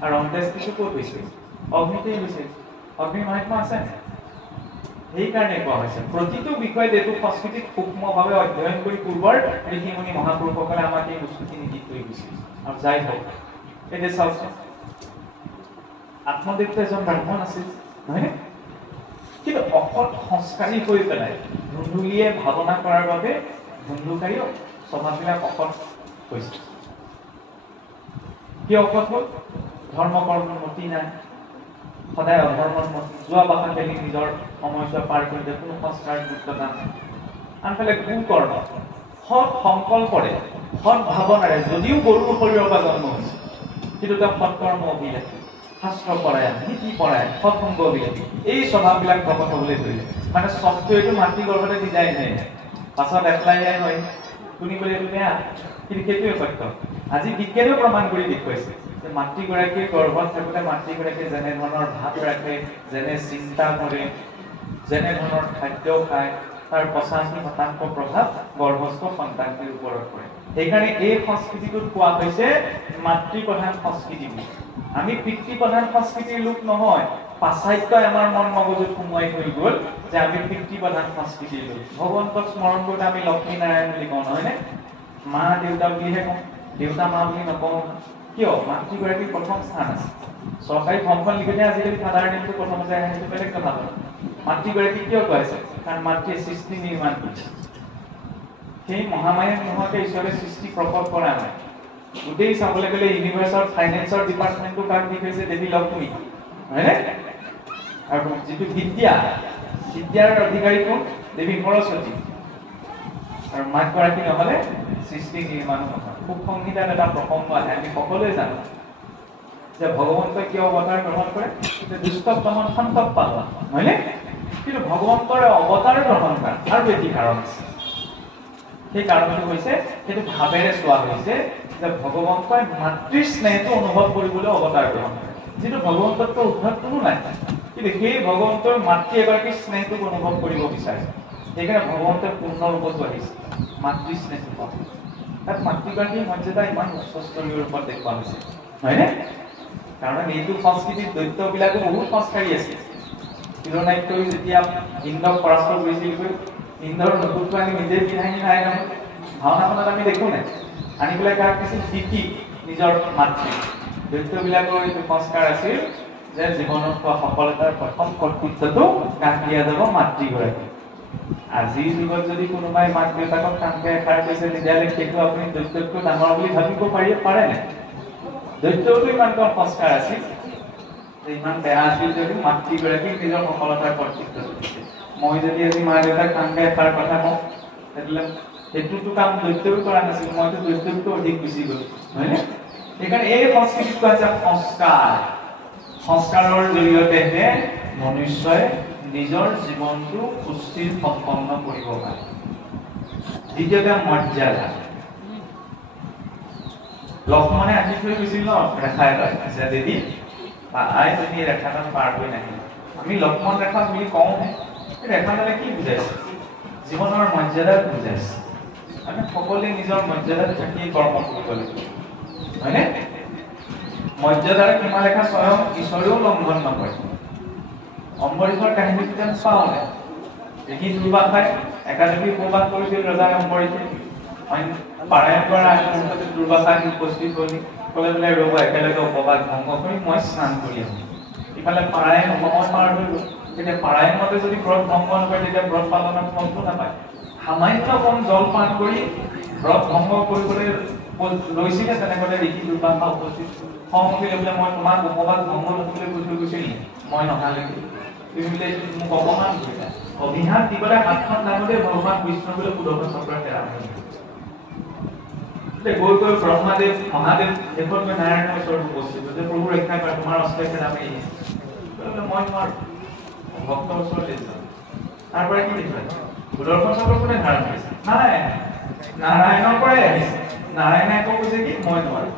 আৰু অন্ত্যেষ্টিটো ক'ত হৈছিল? অগ্নিতেই হৈছিল। অগ্নিৰ মাহাত্ম্য আছে। সেইকাৰণে কোৱা হৈছে প্ৰতিটো বিষয়ত এইটো সংস্কৃতিক সূক্ষ্মভাৱে অধ্যয়ন কৰি পূৰ্বৰ ঋষিমুনি মহাপুৰুষসকলে আমাক এই বস্তুখিনি দি থৈ গৈছিল। আৰু যাই হওক, এতিয়া চাওকচোন, আত্মদেৱটো এজন ব্ৰাহ্মণ আছিল, নহয়নে? কিন্তু অসৎ সংস্কাৰী হৈ পেলাই ধুন্দুলিয়ে ভাৱনা কৰাৰ বাবে ধুন্দুকাৰীও স্বভাৱবিলাক অসৎ হৈছে। কিয় অসৎ হ'ল? ধৰ্ম কৰ্মৰ মতি নাই, সদায় অধৰ্মৰ মতি, যোৱা বাসা খেলি নিজৰ সময়ছোৱা পাৰ কৰিলে কোনো সংস্কাৰ গুৰুত্বতা নাই। আনফালে কুকৰ্ম, সৎ সংকল্পৰে, সৎ ভাৱনাৰে, যদিও গৰুৰ শৰীৰৰ পৰা জন্ম হৈছে, কিন্তু তেওঁ সৎকৰ্ম অভিলাষী, শাস্ত্ৰ পৰায়ণ, নীতি পৰায়ণ, সৎসংগ অভিলাষী। এই স্বভাৱবিলাক প্ৰকট হ'বলৈ ধৰিলে। মানে ছফ্টৱেৰটো মাতৃগৰ্ভতে ডিজাইন হয়, পাছত এপ্লাই হয়, শুনিবলৈ এইটো বেয়া, কিন্তু সেইটোৱে সত্য। আজি বিজ্ঞানেও প্ৰমাণ কৰি দেখুৱাইছে যে মাতৃগৰাকীৰ গৰ্ভত থাকোঁতে মাতৃগৰাকীয়ে যেনে ধৰণৰ ভাত ৰাখে, যেনে চিন্তা কৰে, যেনে ধৰণৰ খাদ্য খায়, তাৰ 85% প্ৰভাৱ গৰ্ভস্থ সন্তানটিৰ ওপৰত পৰে। সেইকাৰণে এই সংস্কৃতিটোত কোৱা হৈছে মাতৃপ্ৰধান সংস্কৃতি বুলি। আমি পিতৃপ্ৰধান সংস্কৃতিৰ লোক নহয়। পাশ্চাত্যই আমাৰ মন মগজুত সোমোৱাই থৈ গ'ল যে আমি পিতৃপ্ৰধান সংস্কৃতিৰ লোক। ভগৱন্তক স্মৰণ কৰোঁতে আমি লক্ষ্মী নাৰায়ণ বুলি কওঁ, নহয়নে? মা দেউতা বুলিহে কওঁ, দেউতা মা বুলি নকওঁ। কিয়? মাতৃগৰাকীৰ প্ৰথম স্থান আছে। চৰকাৰী ফৰ্মখন লিখোতে আজিকালি ফাদাৰ নেমটো প্ৰথমতে আহে, সেইটো বেলেগ কথা হয়। মাতৃগৰাকীক কিয় কৈছে? কাৰণ মাতৃয়ে সৃষ্টি নিৰ্মাণ কৰিছে। সেই মহামায়া নোহোৱাকৈ ঈশ্বৰে সৃষ্টি প্ৰকট কৰা নাই। গোটেই চাবলৈ গ'লে ইউনিভাৰ্চৰ ফাইনেন্সৰ ডিপাৰ্টমেণ্টটো কাক দি থৈছে? দেৱী লক্ষ্মী, হয়নে? আৰু যিটো বিদ্যা, বিদ্যাৰ অধিকাৰী কোন? দেৱী সৰস্বতী। আৰু মাকগৰাকী নহ'লে সৃষ্টি নিৰ্মাণ নহয়। খুব সংহিতাত এটা প্ৰসংগ আহে, আমি সকলোৱে জানো যে ভগৱন্তই কিয় অৱতাৰ গ্ৰহণ কৰে? যে দুষ্টক দমন সন্তক পালোৱা, হয়নে? কিন্তু ভগৱন্তৰে অৱতাৰ গ্ৰহণ কৰা আৰু এটি কাৰণ আছে। সেই কাৰণটো হৈছে সেইটো ভাৱেৰে চোৱা হৈছে যে ভগৱন্তই মাতৃ স্নেহটো অনুভৱ কৰিবলৈ অৱতাৰ গ্ৰহণ কৰে, যিটো ভগৱন্ততকৈ উদ্ধত কোনো নাই। কিন্তু সেই ভগৱন্তৰ মাতৃ এগৰাকী স্নেহটোক অনুভৱ কৰিব বিচাৰে, সেইকাৰণে ভগৱন্তই পূৰ্ণ ৰূপত আহিছে মাতৃ স্নেহটো পাব। তাত মাতৃগৰাকীৰ মৰ্যাদা ইমান উচ্চস্তৰীয় ৰূপত দেখুওৱা হৈছে, হয়নে? কাৰণ এইটো সংস্কৃতিত দৈত্যবিলাকো বহুত সংস্কাৰী আছিল। চিৰনাট্যই যেতিয়া ইন্দ্ৰক পৰাস্ত কৰিছিল, ইন্দ্ৰৰ নতুনটো আনি নিজে পিন্ধাই নাই নহয়। ভাওনাখনত আমি দেখো নাই আনি পেলাই কাক দিছিল? দিতি, নিজৰ মাতৃ। দৈত্যবিলাকৰ এইটো সংস্কাৰ আছিল যে জীৱনত পোৱা সফলতাৰ প্ৰথম কৰ্তৃত্বটো কাক দিয়া যাব? মাতৃগৰাকী। আজিৰ যুগত যদি কোনোবাই মাক দেউতাকক কামকে এষাৰ কৈছে, তেতিয়াহ'লে সেইটো আপুনি দৈত্যতকৈ ডাঙৰ বুলি ভাবিব পাৰে নে? দৈত্যতো ইমান কম সংস্কাৰ আছিল, ইমান বেয়া আছিল যদিও মাতৃগৰাকীক নিজৰ সফলতাৰ কৰ্তৃত্ব দিছে। মই যদি আজি মা দেউতাক কামকে এষাৰ কথা কওঁ, তেতিয়াহ'লে সেইটোতো কাম দৈত্যও কৰা নাছিল, মইতো দৈত্যতকৈ অধিক গুচি গ'লো, হয়নে? সেইকাৰণে এই সংস্কৃতিটো আছে সংস্কাৰ। সংস্কাৰৰ জৰিয়তেহে মনুষ্যই নিজৰ জীৱনটো সুস্থিৰ সম্পন্ন কৰিব পাৰে। দ্বিতীয়তে মৰ্যাদা। লক্ষ্মণে আঁকি থৈ গৈছিল ন ৰেখা এটা যে দেৱী বা আই তুমি ৰেখাখন পাৰ হৈ নাহিল। আমি লক্ষ্মণ ৰেখা বুলি কওঁহে, ৰেখা মানে কি বুজাইছে? জীৱনৰ মৰ্যাদাক বুজাইছে। আমি সকলোৱে নিজৰ মৰ্যাদাত থাকি কৰ্ম কৰিব লাগিব, হয়নে? মৰ্যাদাৰ সীমাৰেখা স্বয়ং ঈশ্বৰেও লংঘন নকৰে। অম্বৰীশৰ কাহিনীটো যেন পাওঁ নাই? দেখি দুৰ্বাসাই একাদশী উপবাস কৰিছিল ৰজাই অম্বৰীশে। পাৰায়ণ কৰা আগমুহূৰ্ততে দুৰ্বাসাই উপস্থিত হ'লি, ক'লে বোলে ৰ'ব একেলগে উপবাস ভংগ কৰি মই স্নান কৰি আহোঁ। ইফালে পাৰায়ণ সময় পাৰ হৈ গ'ল। তেতিয়া পাৰায়ণ মতে যদি ব্ৰত ভংগ নকৰে, তেতিয়া ব্ৰত পালনৰ ফলটো নাপায়। সামান্য কম জল পান কৰি ব্ৰত ভংগ কৰিবলৈ লৈছিলে, তেনেকৈ দেখি দুৰ্বাসা উপস্থিত খং উঠিলে বোলে মই তোমাক উপবাস ভংগ নকৰিবলৈ কৈ থৈ গৈছিল, মই নহালৈকে তুমি বোলে মোক অপমান কৰিলা। অভিশাপ দিবলৈ হাতখন দাঙোতে ভগৱান বিষ্ণু বোলে সুদৰ্শন চক্ৰ হেৰা গৈ গৈ ব্ৰহ্মাদেৱ মহাদেৱ শেষত গৈ নাৰায়ণৰ ওচৰত উপস্থিত যে প্ৰভু ৰক্ষা কৰা, তোমাৰ অস্ত্ৰ হেৰা মাৰি মই তোমাৰ ভক্তৰ ওচৰলৈ যাওঁ। তাৰ পৰা কি দেখিলে? সুদৰ্শন চক্ৰ কোনে ধাৰণ কৰিছে? নাই, নাৰায়ণৰ পৰাই আহিছে। নাৰায়ণে আকৌ কৈছে কি মই নোৱাৰো।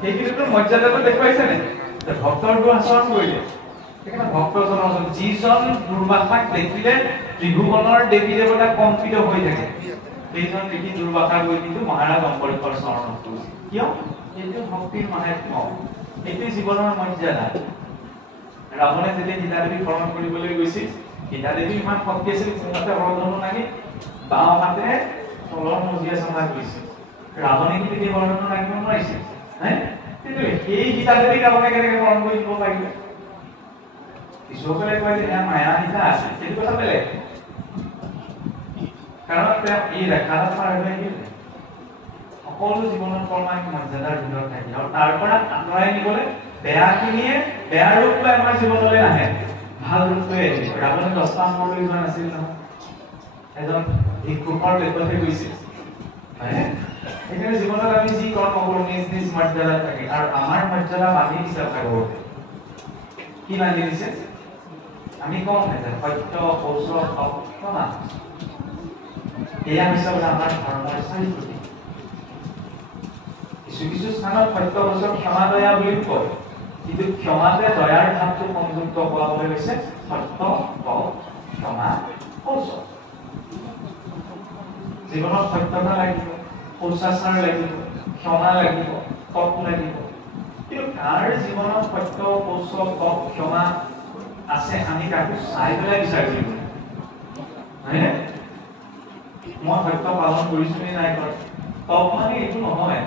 সেইখিনিতো মৰ্যাদাটো দেখুৱাইছে নে? ভক্তৰটো আচৰণ কৰিলে। সেইকাৰণে ভক্তজনৰ যিজন দুৰ্বাসাক দেখিলে ত্ৰিভুৱনৰ দেৱী দেৱতা কম্পিত হৈ থাকে, সেইজন দেখি দুৰ্বাসা গৈ কিন্তু মহাৰাজ অম্বৰীশৰ চৰণত পৰিছে। কিয়? এইটো ভক্তিৰ মাহাত্ম্য, এইটোৱে জীৱনৰ মৰ্যাদা। ৰাৱণে যেতিয়া সীতাদেৱীক হৰণ কৰিবলৈ গৈছিল, সীতাদেৱী ইমান শক্তি আছিল, সিহঁতে হৰণো লাগে বাওঁ হাতে তলৰ মজিয়া চম্ভাল কৰিছিল। ৰাৱণে কিন্তু সেই হৰণো লাগিব নোৱাৰিছিল, কিন্তু সেই সীতাদেৱীক ৰাৱণে কেনেকে হৰণ কৰি দিব পাৰিলে? কিছুসকলে কয় যে ইয়াৰ মায়া সীতা আছে, সেইটো কথা বেলেগ। কাৰণ তেওঁ এই ৰেখাডাল পাৰ হৈ আহিলে। সকলো জীৱনৰ কৰ্মাই মৰ্যাদাৰ ভিতৰত থাকিল, আৰু তাৰ পৰা আঁতৰাই নিবলৈ বেয়াখিনিয়ে বেয়া ৰূপ লৈ আমাৰ জীৱনলৈ নাহে, ভাল ৰূপ লৈ আহিব। ৰাৱণে 10টা মৰ লৈ যোৱা নাছিল নহয়, এজন ভিক্ষুকৰ বেগতহে গৈছিল, হয়নে? সেইকাৰণে জীৱনত আমি যি কৰ্ম কৰো নিজ নিজ মৰ্যাদাত থাকে, আৰু আমাৰ মৰ্যাদা বান্ধি দিছে ভাগৱতে। কি বান্ধি দিছে? আমি কওঁ যে সত্য, শৌচ, ক্ষমা, এয়া হৈছে আমাৰ ধৰ্মৰ চাৰিত্ৰিক। কিছু কিছু স্থানত সত্য, শৌচ, ক্ষমা, দয়া বুলি কয়, কিন্তু ক্ষমাতে দয়াৰ ভাৱটো সংযুক্ত কৰাবলৈ হৈছে সত্য, ক্ষমা, শৌচ। জীৱনত সত্যতা লাগিব, শৌচাচাৰ লাগিব, ক্ষমা লাগিব, তপ লাগিব। কিন্তু কাৰ জীৱনত সত্য, শৌচ, তপ, ক্ষমা আছে আমি কাকো চাই পেলাই বিচাৰ কৰিব, হয়নে? মই সত্য পালন কৰিছো নে নাই কৰা? তপ মানে এইটো নহয়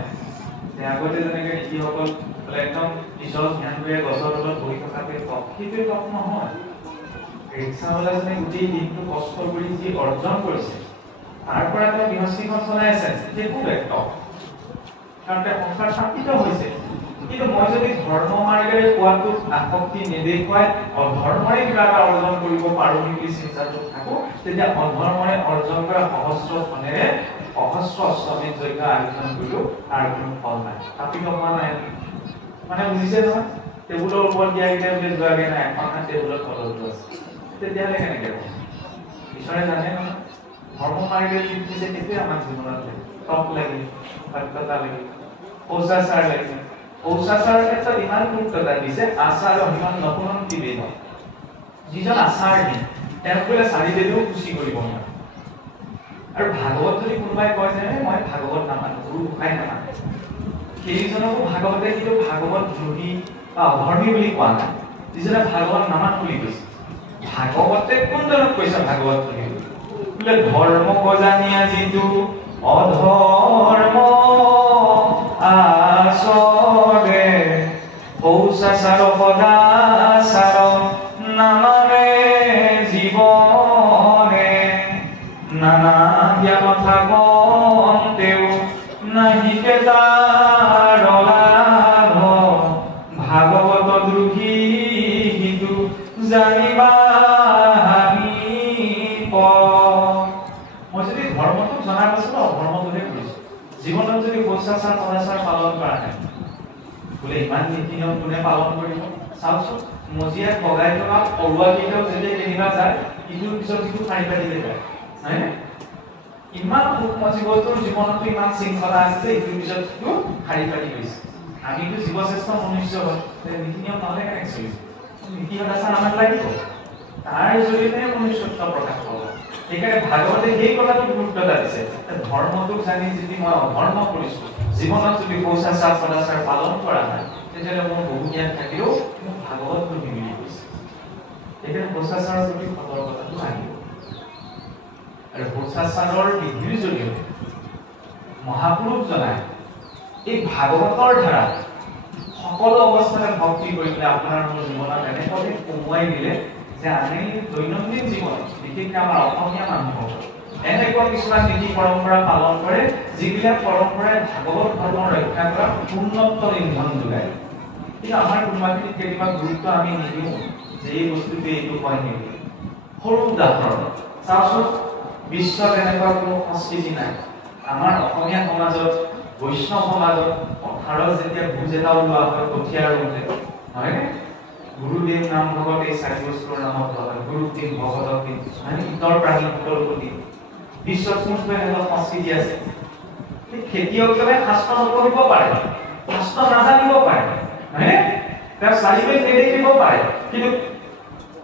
যে আগতে যেনেকে ঋষিসকল একদম নিজৰ ধ্যানটোৱে গছৰ তলত বহি থকাটোৱে তপ, সেইটোৱে তপ নহয়। ৰিক্সাৱালাজনে গোটেই দিনটো কষ্ট কৰি যি অৰ্জন কৰিছে, তাৰ পৰা তেওঁ গৃহস্থীখন চলাই আছে, সেইবোৰ এক তপ, কাৰণ তেওঁ সংসাৰ শান্তিত হৈছে। কিন্তু মই যদি ধৰ্ম মাৰ্গেৰে পোৱাটোক আসক্তি নেদেখুৱাই অধৰ্মৰে কিবা এটা অৰ্জন কৰিব পাৰো বুলি চিন্তাটো থাকো, তেতিয়া অধৰ্মৰে অৰ্জন কৰা সহস্ৰ ধনেৰে সহস্ৰ অশ্বমেধ যজ্ঞ আয়োজন কৰিলো, তাৰ কোনো ফল নাই, তাপিত হোৱা নাই। মানে বুজিছে নহয়? টেবুলৰ ওপৰত দিয়াকেইটা বোলে যোৱাগে নাই, এখন টেবুলত তলতো আছে। তেতিয়াহ'লে কেনেকৈ হ'ব? ঈশ্বৰে জানে নহয় ধৰ্ম মাৰিলে দিছে সেইটোৱে আমাক জীৱনত তপ লাগিল, সত্যতা লাগিল, পৌচাচাৰ লাগিল। পৌচাচাৰৰ ক্ষেত্ৰত ইমান গুৰুত্বতা দিছে আচাৰ অভিমান নপুনন্তি বেদ। যিজন আচাৰহীন তেওঁক বোলে চাৰি বেদেও খুচি কৰিব নোৱাৰে। আৰু ভাগৱত যদি কোনোবাই কয় যে মই ভাগৱত নামানো, গুৰু গোসাঁই নামানো, সেইজনকো ভাগৱতে কিন্তু ভাগৱত দ্ৰোহী বা অধৰ্মী বুলি কোৱা নাই, যিজনে ভাগৱত নামান বুলি কৈছে। ভাগৱতে কোনজনক কৈছে ভাগৱত দ্ৰোহী বোলে? ধৰ্ম জানিয়া যিটো অধৰ্ম আচৰে, পৌচাচাৰ সদাচাৰ নামানে জীৱনে, নানা জ্ঞান থাকন্তেও নাহিকে তাৰ লাভ, ভাগৱত দ্ৰোহী সিটো জানিবা আমি মই যদি ধৰ্মটোক জনাৰ পাছত অধৰ্মটোহে কৰিছো, জীৱনত যদি পৌচাচাৰ সদাচাৰ পালন কৰা নাই বোলে ইমান নীতি নিয়ম কোনে পালন কৰিব? চাওকচোন মজিয়াত বগাই থকা পৰুৱা কেইটাও যেতিয়া কেনিবা যায় ইটোৰ পিছত সিটো খাই পাতিলে যায়, হয়নে? ইমান সূক্ষ্ম জীৱটোৰ জীৱনতো ইমান শৃংখলা আছে যে ইটোৰ পিছত সিটো খাই পাতি গৈছে। আমিতো জীৱশ্ৰেষ্ঠ মনুষ্য হয়, নীতি নিয়ম নহলে কেনেকৈ চলিছে? নীতি সদাচাৰ আমাক লাগিব, তাৰ জৰিয়তে মনুষ্যত্ব প্ৰকাশ পাব। সেইকাৰণে ভাগৱতে সেই কথাটো গুৰুত্বতা দিছে, ধৰ্মটোক জানি যদি মই অধৰ্ম কৰিছো, জীৱনত যদি পৌচাচাৰ সদাচাৰ পালন কৰা নাই, তেতিয়াহ'লে মোৰ বহু জ্ঞান থাকিলেও মোক ভাগৱত দ্ৰোহী বুলি কৈছে। সেইকাৰণে পৌচাচাৰৰ প্ৰতি সতৰ্কতাটো আহিব। আৰু পৌচাচাৰৰ বিধিৰ জৰিয়তে মহাপুৰুষ জনাই এই ভাগৱতৰ ধাৰা সকলো অৱস্থাতে ভক্তি কৰি পেলাই আপোনাৰ মোৰ জীৱনত এনেকৈ সোমোৱাই দিলে যে আমি দৈনন্দিন জীৱনত বিশেষকৈ আমাৰ অসমীয়া মানুহসকল এনেকুৱা কিছুমান নীতি পৰম্পৰা পালন কৰে যিবিলাক পৰম্পৰাই ভাগৱত ধৰ্ম ৰক্ষা কৰা উন্নত ইন্ধন যোগায়। কিন্তু আমাৰ কোনোবাখিনিত কেতিয়াবা গুৰুত্ব আমি নিদিওঁ যে এই বস্তুটোৱে এইটো কয় নেকি। সৰু উদাহৰণ চাওকচোন, বিশ্বত এনেকুৱা কোনো সংস্কৃতি নাই। আমাৰ অসমীয়া সমাজত, বৈষ্ণৱ সমাজত পথাৰত যেতিয়া ভোজ এটা ওলোৱা হয় কঠীয়া ৰুওঁতে, হয়নে? গুৰুদেৱ নাম ভগত এই চাৰি বস্তুৰ নামত লোৱা হয়। গুৰুক দিন, ভগতক দিন, মানে ইতৰ প্ৰাণীসকলকো দিন। বিশ্বত কোনটো এনেকুৱা সংস্কৃতি আছে? খেতিয়কজনে শাস্ত্ৰ নপঢ়িব পাৰে, শাস্ত্ৰ নাজানিব পাৰে, হয়নে? তেওঁ চাৰিবেল নেদেখিব পাৰে, কিন্তু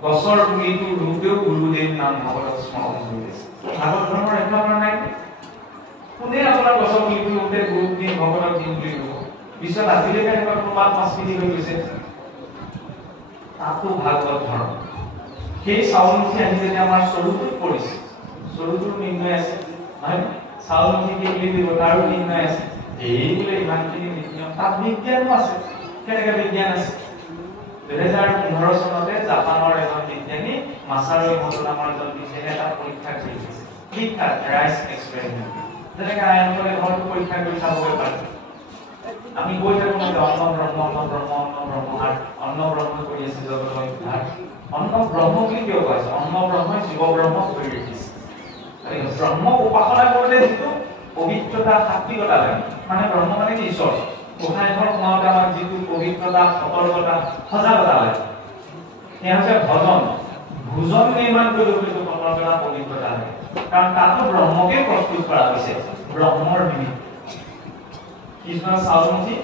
গছৰ পুলিটো ৰুওঁতেও গুৰুদেৱ নাম ভগতক স্মৰণ কৰি আছে। ভাগৱত ধৰ্মৰ ৰক্ষা কৰা নাই। কোনে আপোনাৰ গছৰ পুলিটো ৰুওঁতে গুৰুক দিন, ভগতক দিন বুলি ক'ব? বিশ্বত আজিলৈকে এনেকুৱা কোনোবা সংস্কৃতি হৈ গৈছে? তাতো ভাগৱত ধৰ্ম। সেই চাউলমুঠি আহি যদি আমাৰ চৰুটোত পৰিছে, চৰুটোৰ নিৰ্ণয় আছে, নহয়? চাউলমুঠি কি বুলি দিব তাৰো নিৰ্ণয় আছে। এই বোলে ইমানখিনি নীতি নিয়ম, তাত বিজ্ঞানো আছে। কেনেকৈ বিজ্ঞান আছে? 2015 চনতে জাপানৰ এজন বিজ্ঞানী মাছাৰু ইমোটো নামৰ এজন বিজ্ঞানীয়ে এটা পৰীক্ষা কৰিছে। পৰীক্ষা ৰাইচ এক্সপেৰিমেণ্ট, যেনেকৈ আইনসকলে ঘৰটো পৰীক্ষা কৰি চাবগৈ পাৰে। আমি কৈ থাকো যে অন্ন ব্ৰহ্ম, অন্ন ব্ৰহ্ম, অন্ন ব্ৰহ্ম, অন্ন ব্ৰহ্ম কৰি আছে জগতৰ উদ্ধাৰ। অন্ন ব্ৰহ্ম বুলি কিয় কোৱা হৈছে? অন্ন ব্ৰহ্মই জীৱ ব্ৰহ্মক ধৰি ৰাখিছে। ব্ৰহ্মক উপাসনা কৰিলে যিটো পবিত্ৰতা, সাত্বিকতা লাগে, মানে ব্ৰহ্ম মানে কি? ঈশ্বৰ। গোসাঁই ঘৰ সোমাওঁতে আমাক যিটো পবিত্ৰতা, সতৰ্কতা, সজাগতা লাগে, সেয়া হৈছে ভজন। ভোজন নিৰ্মাণ কৰিবলৈ যিটো সতৰ্কতা, পবিত্ৰতা লাগে, কাৰণ তাতো ব্ৰহ্মকে প্ৰস্তুত কৰা হৈছে ব্ৰহ্মৰ নিমিত্ত। কিছুমান চাউলমুঠি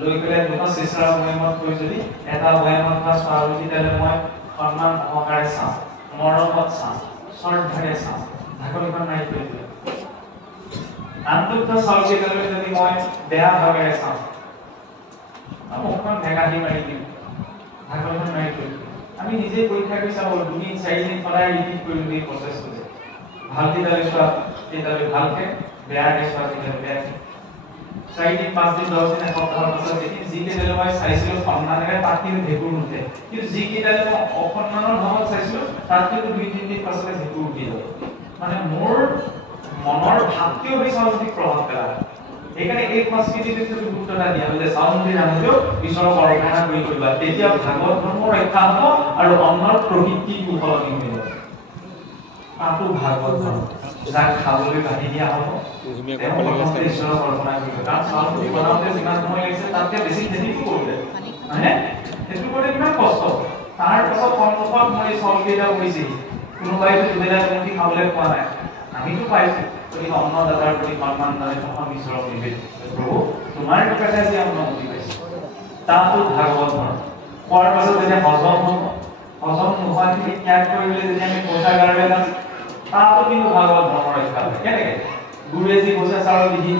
লৈ পেলাই দুটা চেষ্টাৰ বৈয়ামত থৈ যদি এটা বৈয়ামত থকা চাউলমুঠি তেলে মই সন্মান সহকাৰে চাওঁ, মৰমত চাওঁ, শ্ৰদ্ধাৰে চাওঁ, ঢাকনিখন মাৰি থৈ দিলে। আনটো চাউল কেইটালৈ যদি মই বেয়া ভাৱেৰে চাওঁ, মুখখন ভেকাহি মাৰি দিওঁ, ঢাকনিখন মাৰি থৈ দিওঁ। আমি নিজে পৰীক্ষা কৰি চাব, 2 দিন 4 দিন সদায় ৰিপিট কৰি এই প্ৰচেছটো যে ভাল কেইটালৈ চোৱা কেইটালৈ ভালকে, বেয়াকে চোৱা কেইটালৈ বেয়াকে। 4 দিন 5 দিন 10 দিন এসপ্তাহৰ পাছত দেখি যিকেইটালৈ মই চাইছিলো সন্মানেৰে তাত কিন্তু ভেঁকুৰ নুঠে, কিন্তু যিকেইটালৈ মই অসন্মানৰ ভাৱত চাইছিলো তাত কিন্তু 2-3 দিন পাছতে ভেঁকুৰ উঠি যাব। মানে মোৰ মনৰ ভাৱটোও সেই চাউলমুঠিক প্ৰভাৱ পেলায়। সেইকাৰণে এই সংস্কৃতিটোক যদি গুৰুত্বতা দিয়া হয় যে চাউলমুঠি ৰান্ধোতেও ঈশ্বৰৰ অৰ্পণা কৰি কৰিবা, তেতিয়া ভাগৱত ধৰ্ম ৰক্ষা হ'ব আৰু অন্নৰ প্ৰকৃতিটো সলনি হৈ যাব। তাতো ভাগৱত ধৰ্ম যাক খাবলৈ বাঢ়ি দিয়া হ'ব, তেওঁ প্ৰথমতে ঈশ্বৰৰ অৰ্পণা কৰিব। কাৰণ চাউলমুঠি বনাওঁতে যিমান সময় লাগিছে তাতকৈ বেছি খেতিটো কৰিলে, হয়নে? সেইটো কৰোঁতে কিমান কষ্ট। তাৰ পাছত সন্মুখত মই চলকেইটা কৈছে কোনোবাই দুবেলা তুমি খাবলৈ পোৱা নাই আমিতো পাইছো তুমি অন্নদাতাৰ প্ৰতি সন্মান জনাই থকা ঈশ্বৰৰ নিবেদন প্ৰভু তোমাৰ কথা যে আমি অনুমতি পাইছো তাতো ভাগৱত কোৱাৰ পাছত যেতিয়া হজম নোহোৱাখিনি ত্যাগ কৰিবলৈ যেতিয়া আমি শৌচাগাৰলৈ যাম তাতো কিন্তু ভাগৱত ধৰ্ম ৰক্ষা হয় কেনেকে গুৰুৱে যি কৈছে চাউল বিধি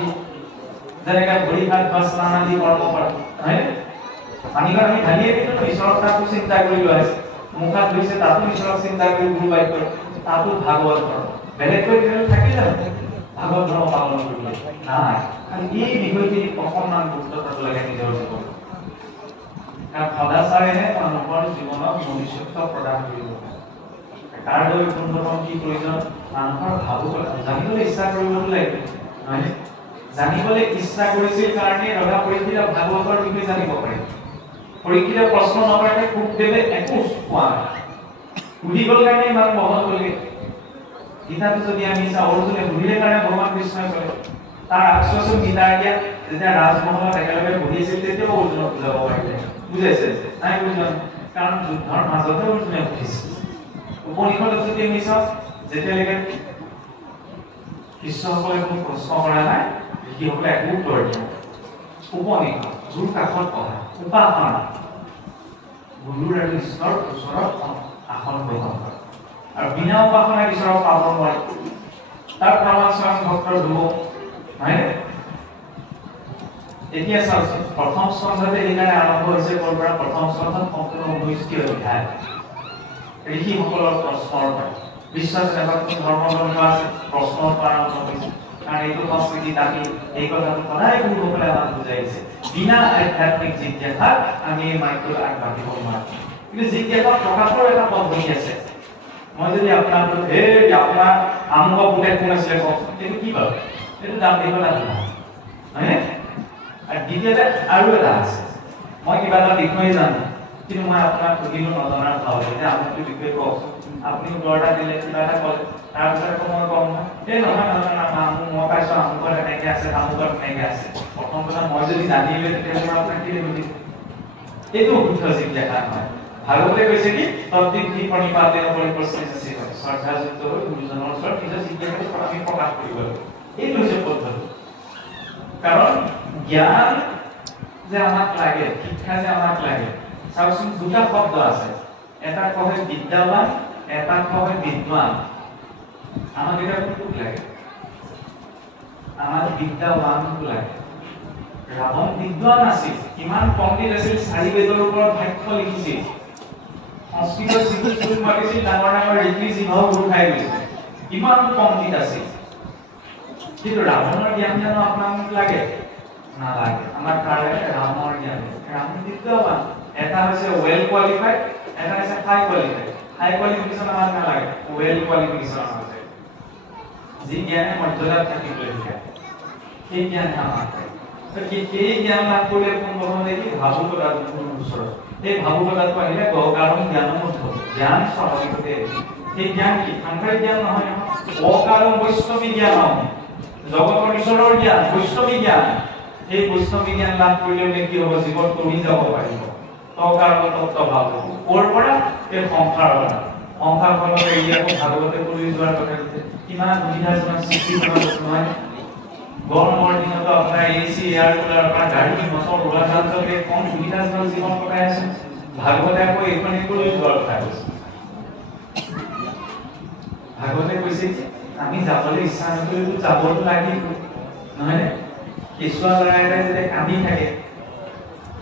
যেনেকে ভৰি হাত বা স্নান আদি কৰ্ম কৰা হয় পানীখন আমি ঢালিয়ে কিন্তু ঈশ্বৰৰ তাতো চিন্তা কৰি লৈ আছে মুখ হাত ধুইছে তাতো ঈশ্বৰক চিন্তা কৰি গুৰু বাক্য তাতো ভাগৱত ধৰ্ম বেলেগকৈ থাকি জানো ভাগৱত ধৰ্ম পালন কৰিবলৈ নাই খালি এই বিষয়খিনি অকণমান গুৰুত্ব দিব লাগে নিজৰ জীৱনত কাৰণ সদাচাৰেহে মানুহৰ জীৱনত ভৱিষ্যত প্ৰদান কৰিব তাৰ দৰে পোনপ্ৰথম কি প্ৰয়োজন মানুহৰ ভাবুকতা জানিবলৈ ইচ্ছা কৰিবলৈ লাগিব নহয় জানিবলৈ ইচ্ছা কৰিছিল কাৰণে ৰজা পৰীক্ষিত ভাগৱতৰ বিষয়ে জানিব পাৰে পৰীক্ষিত প্ৰশ্ন নকৰাকৈ সুখদেৱে একো কোৱা নাই সুধি গ'ল কাৰণে ইমান বহল কৰিলে গীতাটো যদি আমি চাওঁ অৰ্জুনে সুধিলে কাৰণে ভগৱান কৃষ্ণই ক'লে তাৰ আশ্বাসন গীতাৰ দিয়া যেতিয়া ৰাজমহলত একেলগে বহি আছিল তেতিয়াও অৰ্জুনক বুজাব পাৰিলে বুজাইছে নাই বুজা কাৰণ যুদ্ধৰ মাজতে অৰ্জুনে সুধিছিল উপনিষদত যদি আমি চাওঁ যেতিয়ালৈকে শিষ্যসকলে কোনো প্ৰশ্ন কৰা নাই ঋষিসকলে একো উত্তৰ দিয়া উপনিষদ গুৰু কাষত পঢ়া উপাসনা গুৰুৰ আৰু ঈশ্বৰৰ ওচৰত আসন গ্ৰহণ কৰা আৰু বিনা উপাসনাই ঈশ্বৰক পাব নোৱাৰে তাৰ প্ৰমাণ স্বয়ং ভক্তৰ ধ্ৰুৱ নহয় এতিয়া চাওকচোন প্ৰথম স্কন্ধতে এইকাৰণে আৰম্ভ হৈছে ক'ৰ পৰা প্ৰথম স্কন্ধত সম্পূৰ্ণ 19টি অধ্যায় ঋষিসকলৰ প্ৰশ্নৰ পৰা বিশ্বাস জগতত ধৰ্ম গ্ৰন্থ আছে প্ৰশ্নৰ পৰা আৰম্ভ হৈছে কাৰণ এইটো সংস্কৃতি দাবী এই কথাটো সদায় গুৰুসকলে আমাক বুজাইছে বিনা আধ্যাত্মিক জিজ্ঞাসাত আমি এই মাৰ্গটোত আগবাঢ়িব নোৱাৰো কিন্তু জিজ্ঞাসা প্ৰকাশৰ এটা পদ্ধতি আছে মই যদি আপোনাক আপোনাৰ আমুক বোলে কোন আছিলে কওকচোন এইটো কি বাৰু এইটো দাম্ভিকতা নহয় আৰু দ্বিতীয়তে আৰু এটা আছে মই কিবা এটা বিষয়ে জানো কিন্তু মই আপোনাক সুধিলো নজনাৰ ভাৱতে যে আমুকটো বিষয়ে কওকচোন আপুনি উত্তৰ এটা দিলে কিবা এটা ক'লে তাৰপিছত মই কম এই নহয় মই পাইছো আমুকত এনেকে আছে আমুকত এনেকে আছে প্ৰথম কথা মই যদি জানিলে তেতিয়াহ'লে মই আপোনাক কি দিব এইটো শুদ্ধ জিজ্ঞাসা নহয় ভাগৱতে কৈছে কি তদ্বিধি প্ৰণিপাতেন পৰিপ্ৰশ্নিত শ্ৰদ্ধাযুক্ত হৈ গুৰুজনৰ ওচৰত নিজৰ জিজ্ঞাসাটো আমি প্ৰকাশ কৰিব লাগিব এইটো হৈছে পদ্ধতি কাৰণ জ্ঞান যে আমাক লাগে শিক্ষা যে আমাক লাগে চাওকচোন দুটা শব্দ আছে এটা কয় বিদ্যাৱান এটা কয় বিদ্বান আমাক এটা কোনটো লাগে আমাৰ বিদ্যাৱানটো লাগে ৰাৱণ বিদ্বান আছিল কিমান পণ্ডিত আছিল 4 বেদৰ ওপৰত ভাষ্য লিখিছিল সংস্কৃতৰ যিটো স্কুল মাতিছিল ডাঙৰ ডাঙৰ ঋষি সিংহও গুৰু খাই গৈছিল কিমান পণ্ডিত আছিল কিন্তু ৰাৱণৰ জ্ঞান জানো আপোনাক লাগে নালাগে আমাৰ কাৰণে ৰামৰ জ্ঞান ৰাম বিদ্যাৱান এটা হৈছে ওয়েল কোৱালিফাইড এটা হৈছে হাই কোৱালিফিকেশ্যন আমাক নালাগে ওয়েল কোৱালিফিকেশ্যন আছে যি জ্ঞানে মৰ্যাদাত থাকিবলৈ শিকায় সেই জ্ঞান আমাক সেই জ্ঞান লাভ কৰিলে পোনপ্ৰথমে দেখি ভাবুকতা ওচৰত সেই ভাবুকতাটো আহিলে কাৰণ জ্ঞানৰ মধ্য জ্ঞান স্বাভাৱিকতে সেই জ্ঞান কি সাংসাৰিক জ্ঞান নহয় অকাৰণ বৈষ্ণৱী জ্ঞান জগতৰ ঈশ্বৰৰ জ্ঞান বৈষ্ণৱী জ্ঞান এই বৈষ্ণৱী জ্ঞান লাভ কৰিলে কি হ'ব জীৱন তৰি যাব পাৰিব অকাৰণ তত্ত্ব ভাৱ ক'ৰ পৰা এই সংসাৰখনত এৰিয়াকো ভাগৱতে কৰি যোৱাৰ কথা কৈছে কিমান সুবিধাজনক সৃষ্টি নহয় গৰমৰ দিনতো আপোনাৰ এচি এয়াৰ কুলাৰ আপোনাৰ গাড়ী মটৰ উৰাজাহাজকে কম সুবিধাজনক জীৱন কটাই আছে ভাগৱতে আকৌ এইখন কৰি যোৱাৰ কথা কৈছে ভাগৱতে কৈছে যে আমি যাবলৈ ইচ্ছা নকৰিলেও যাবতো লাগিব নহয় কেঁচুৱা ল'ৰা এটাই যেতিয়া কান্দি থাকে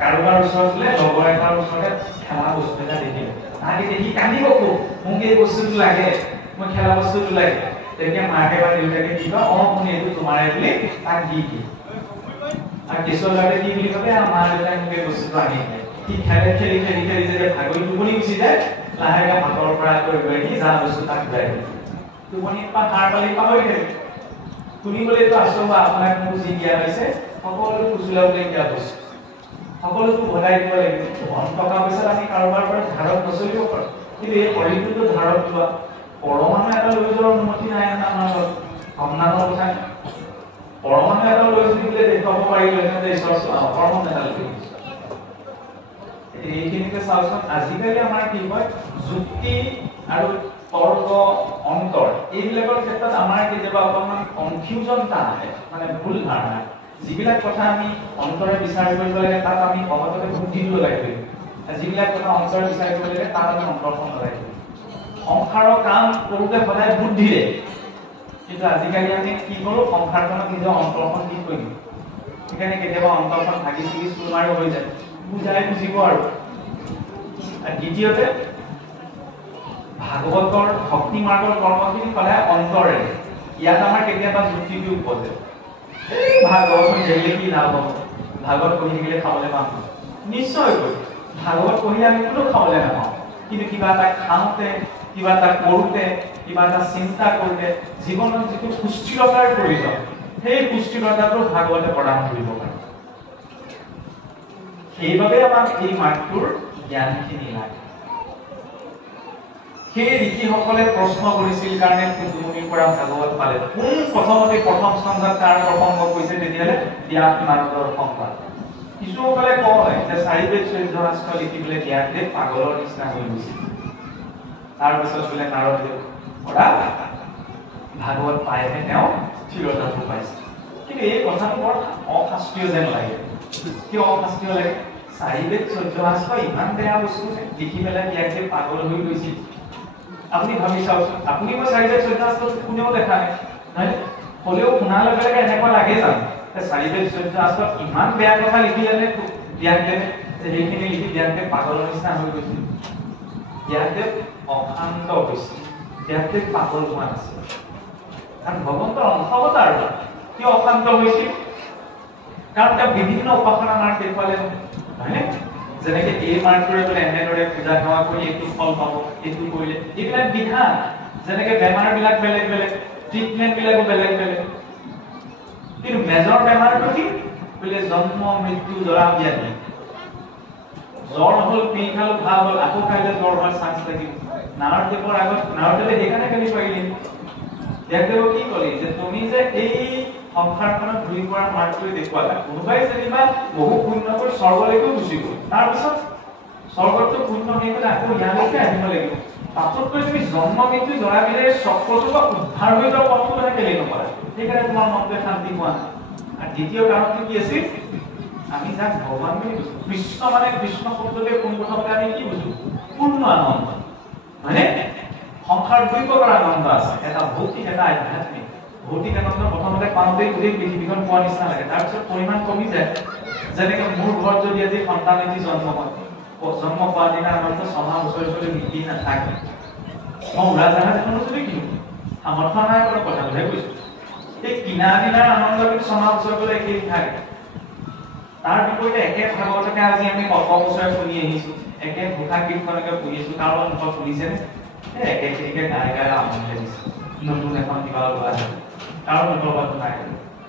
কাৰোবাৰ ওচৰত বোলে লগৰ এটাৰ ওচৰতে খেলা বস্তু এটা দেখিলে তাকে দেখি কান্দিব মোক এই বস্তুটো লাগে মই খেলা বস্তুটো লাগে তেতিয়া মাকে বা দেউতাকে কি কয় শুনি এইটো তোমাৰে বুলি তাক দি দিয়ে আৰু কেঁচুৱা ল'ৰাটোৱে কি বুলি কয় মা দেউতাই মোক এই বস্তুটো আনি দিয়ে সি খেলি যেতিয়া ভাগৰি টোপনি গুচি যায় লাহেকে হাতৰ পৰা লৈ আহি যা বস্তু তাক ঘূৰাই দিয়ে টোপনিৰ পৰা সাৰ পালি পাহৰি থাকে শুনিবলৈতো আছো বা আপোনাক মোক যি দিয়া হৈছে সকলো কুচুলাবলৈ দিয়া বস্তু সকলোতো ভগাই দিব লাগিব ধন টকা পইচাত আমি কাৰোবাৰ পৰা ধাৰত নচলিব পাৰোঁ কিন্তু এই শৰীৰটোতো ধাৰত লোৱা পৰমাণু এটা লৈ যোৱাৰ অনুমতি নাই আমাৰ সম্মানৰ কথা পৰমাণু এটা লৈ যদি দেখুৱাব পাৰিলেহেঁতেন যে ঈশ্বৰ পৰমাণু এটা লৈ এইখিনিতে চাওকচোন আজিকালি আমাৰ কি হয় যুক্তি আৰু তৰ্ক অন্তৰ এইবিলাকৰ ক্ষেত্ৰত আমাৰ কেতিয়াবা অকণমান কনফিউজন এটা আহে মানে ভুল ধাৰণা যিবিলাক কথা আমি অন্তৰে বিচাৰ কৰিব লাগে তাত আমি সহজতে বুদ্ধি দিব লাগে যিবিলাক কথা অন্তৰে বিচাৰ কৰিব লাগে তাত আমি অন্তৰখন লাগে সংসাৰৰ কাম কৰোঁতে সদায় বুদ্ধিৰে কিন্তু আজিকালি আমি কি কৰোঁ সংসাৰখনত নিজৰ অন্তৰখন কি কৰিম সেইকাৰণে কেতিয়াবা অন্তৰখন ভাগি চিগি চুৰমাৰো হৈ যায় বুজাই বুজিব আৰু দ্বিতীয়তে ভাগৱতৰ ভক্তি মাৰ্গৰ কৰ্মখিনি সদায় অন্তৰে ইয়াত আমাৰ কেতিয়াবা যুক্তিটো উপজে ভাগৱত পঢ়িলে কি লাভ হ'ব ভাগৱত পঢ়ি থাকিলে খাবলৈ পাম নিশ্চয় ভাগৱত পঢ়িলে আমি কোনো খাবলৈ নাপাওঁ কিন্তু কিবা এটা খাওঁতে কিবা এটা কৰোঁতে কিবা এটা চিন্তা কৰোঁতে জীৱনত যিটো সুস্থিৰতাৰ প্ৰয়োজন সেই সুস্থিৰতাটো ভাগৱতে প্ৰদান কৰিব পাৰে সেইবাবে আমাক এই মাৰ্গটোৰ জ্ঞানখিনি লাগে সেই ঋষিসকলে প্ৰশ্ন কৰিছিল কাৰণে কুতুমুনিৰ পৰা ভাগৱত পালে কোন প্ৰথমতে প্ৰথম স্কন্ধত তাৰ প্ৰসংগ কৈছে তেতিয়াহ'লে ব্যাস নাৰদৰ সংবাদ কিছুসকলে কয় যে 4 বেদ 14 শাস্ত্ৰ লিখিবলৈ ব্যাসদেৱ পাগলৰ নিচিনা হৈ গৈছিল তাৰপিছত বোলে নাৰদদেৱ পৰা ভাগৱত পাইহে তেওঁ স্থিৰতাটো পাইছে কিন্তু এই কথাটো বৰ অশাস্ত্ৰীয় যেন লাগে কিয় অশাস্ত্ৰীয় লাগে 4 বেদ 14 শাস্ত্ৰ ইমান বেয়া বস্তু লিখি পেলাই ব্যাসদেৱ পাগল হৈ গৈছিল আপুনি ভাবি চাওকচোন আপুনি মই 4 বেদ 14 শাস্ত্ৰ কোনেও দেখা নাই নহয় হ'লেও শুনাৰ লগে লগে এনেকুৱা লাগে জানো 4 বেদ 14 শাস্ত্ৰত ইমান বেয়া কথা লিখিলে ব্যাসদেৱে যে সেইখিনি লিখি ব্যাসদেৱ পাগলৰ নিচিনা হৈ গৈছিল ব্যাসদেৱ অশান্ত হৈছিল ব্যাসদেৱ পাগল হোৱা নাছিল কাৰণ ভগৱন্তৰ অংশৱতাৰ কিয় অশান্ত হৈছিল কাৰণ তেওঁ বিভিন্ন উপাসনা মাৰ্গ দেখুৱালে নহয়নে যেনেকে এই মাৰ্গটোৰে বোলে এনেদৰে পূজা সেৱা কৰি এইটো ফল পাব এইটো কৰিলে এইবিলাক বিধান যেনেকে বেমাৰবিলাক বেলেগ বেলেগ ট্ৰিটমেণ্টবিলাকো বেলেগ বেলেগ কিন্তু মেজৰ বেমাৰটো কি বোলে জন্ম মৃত্যু জৰা ব্যাধি জ্বৰ হ'ল পিল খালো ভাল হ'ল আকৌ খাইলে জ্বৰ হোৱাৰ চান্স থাকিব নাৰদদেৱৰ আগত নাৰদদেৱে সেইকাৰণে কালি পাৰিলে ব্যাসদেৱে কি ক'লে যে তুমি যে এই সংসাৰখনত ঘূৰি ফুৰা মাৰ্গটোৱে দেখুৱালা কোনোবাই যেনিবা বহু পুণ্য কৰি স্বৰ্গলৈকে গুচি গ'ল তাৰপিছত স্বৰ্গটো পুণ্য হৈ গ'লে আকৌ ইয়ালৈকে আহিব লাগিব পাছতকৈ তুমি জন্ম মৃত্যু জৰা ব্যাধিৰ চক্ৰটোৰ পৰা উদ্ধাৰ হৈ যোৱা পথটো কথা কেলে নকৰা সেইকাৰণে তোমাৰ মনটোৱে শান্তি পোৱা নাই আৰু দ্বিতীয় কাৰণটো কি আছিল আমি যাক ভগৱান বুলি বুজো কৃষ্ণ মানে কৃষ্ণ শব্দতে পোনপ্ৰথমতে আমি কি বুজো পূৰ্ণ আনন্দ মানে সংসাৰ দুই প্ৰকাৰ আনন্দ আছে এটা ভৌতিক এটা আধ্যাত্মিক ভৌতিক আনন্দ প্ৰথমতে পাওঁতেই গোটেই পৃথিৱীখন পোৱা নিচিনা লাগে তাৰপিছত পৰিমাণ কমি যায় যেনেকে মোৰ ঘৰত যদি আজি সন্তান এটি জন্ম হয় জন্ম পোৱা দিনা আনন্দ 6 মাহ বছৰ ধৰি বৃদ্ধি নাথাকে মই উৰাজাহাজ এখনো যদি কিনো সামৰ্থ্য নাই কোনো কথাটোহে কৈছো এই কিনা দিনাৰ আনন্দ কিন্তু 6 মাহ বছৰ ধৰি একেই থাকে তাৰ বিপৰীতে একে ভাগৱতকে আজি আমি কত বছৰে শুনি আহিছো একে ঘোষা কীৰ্তনকে শুনিছো কাৰো অনুভৱ শুনিছেনে একে একে গাই গাই আনন্দ লাগিছে নতুন এখন কিবা লোৱা যায় কাৰো অনুভৱ নাই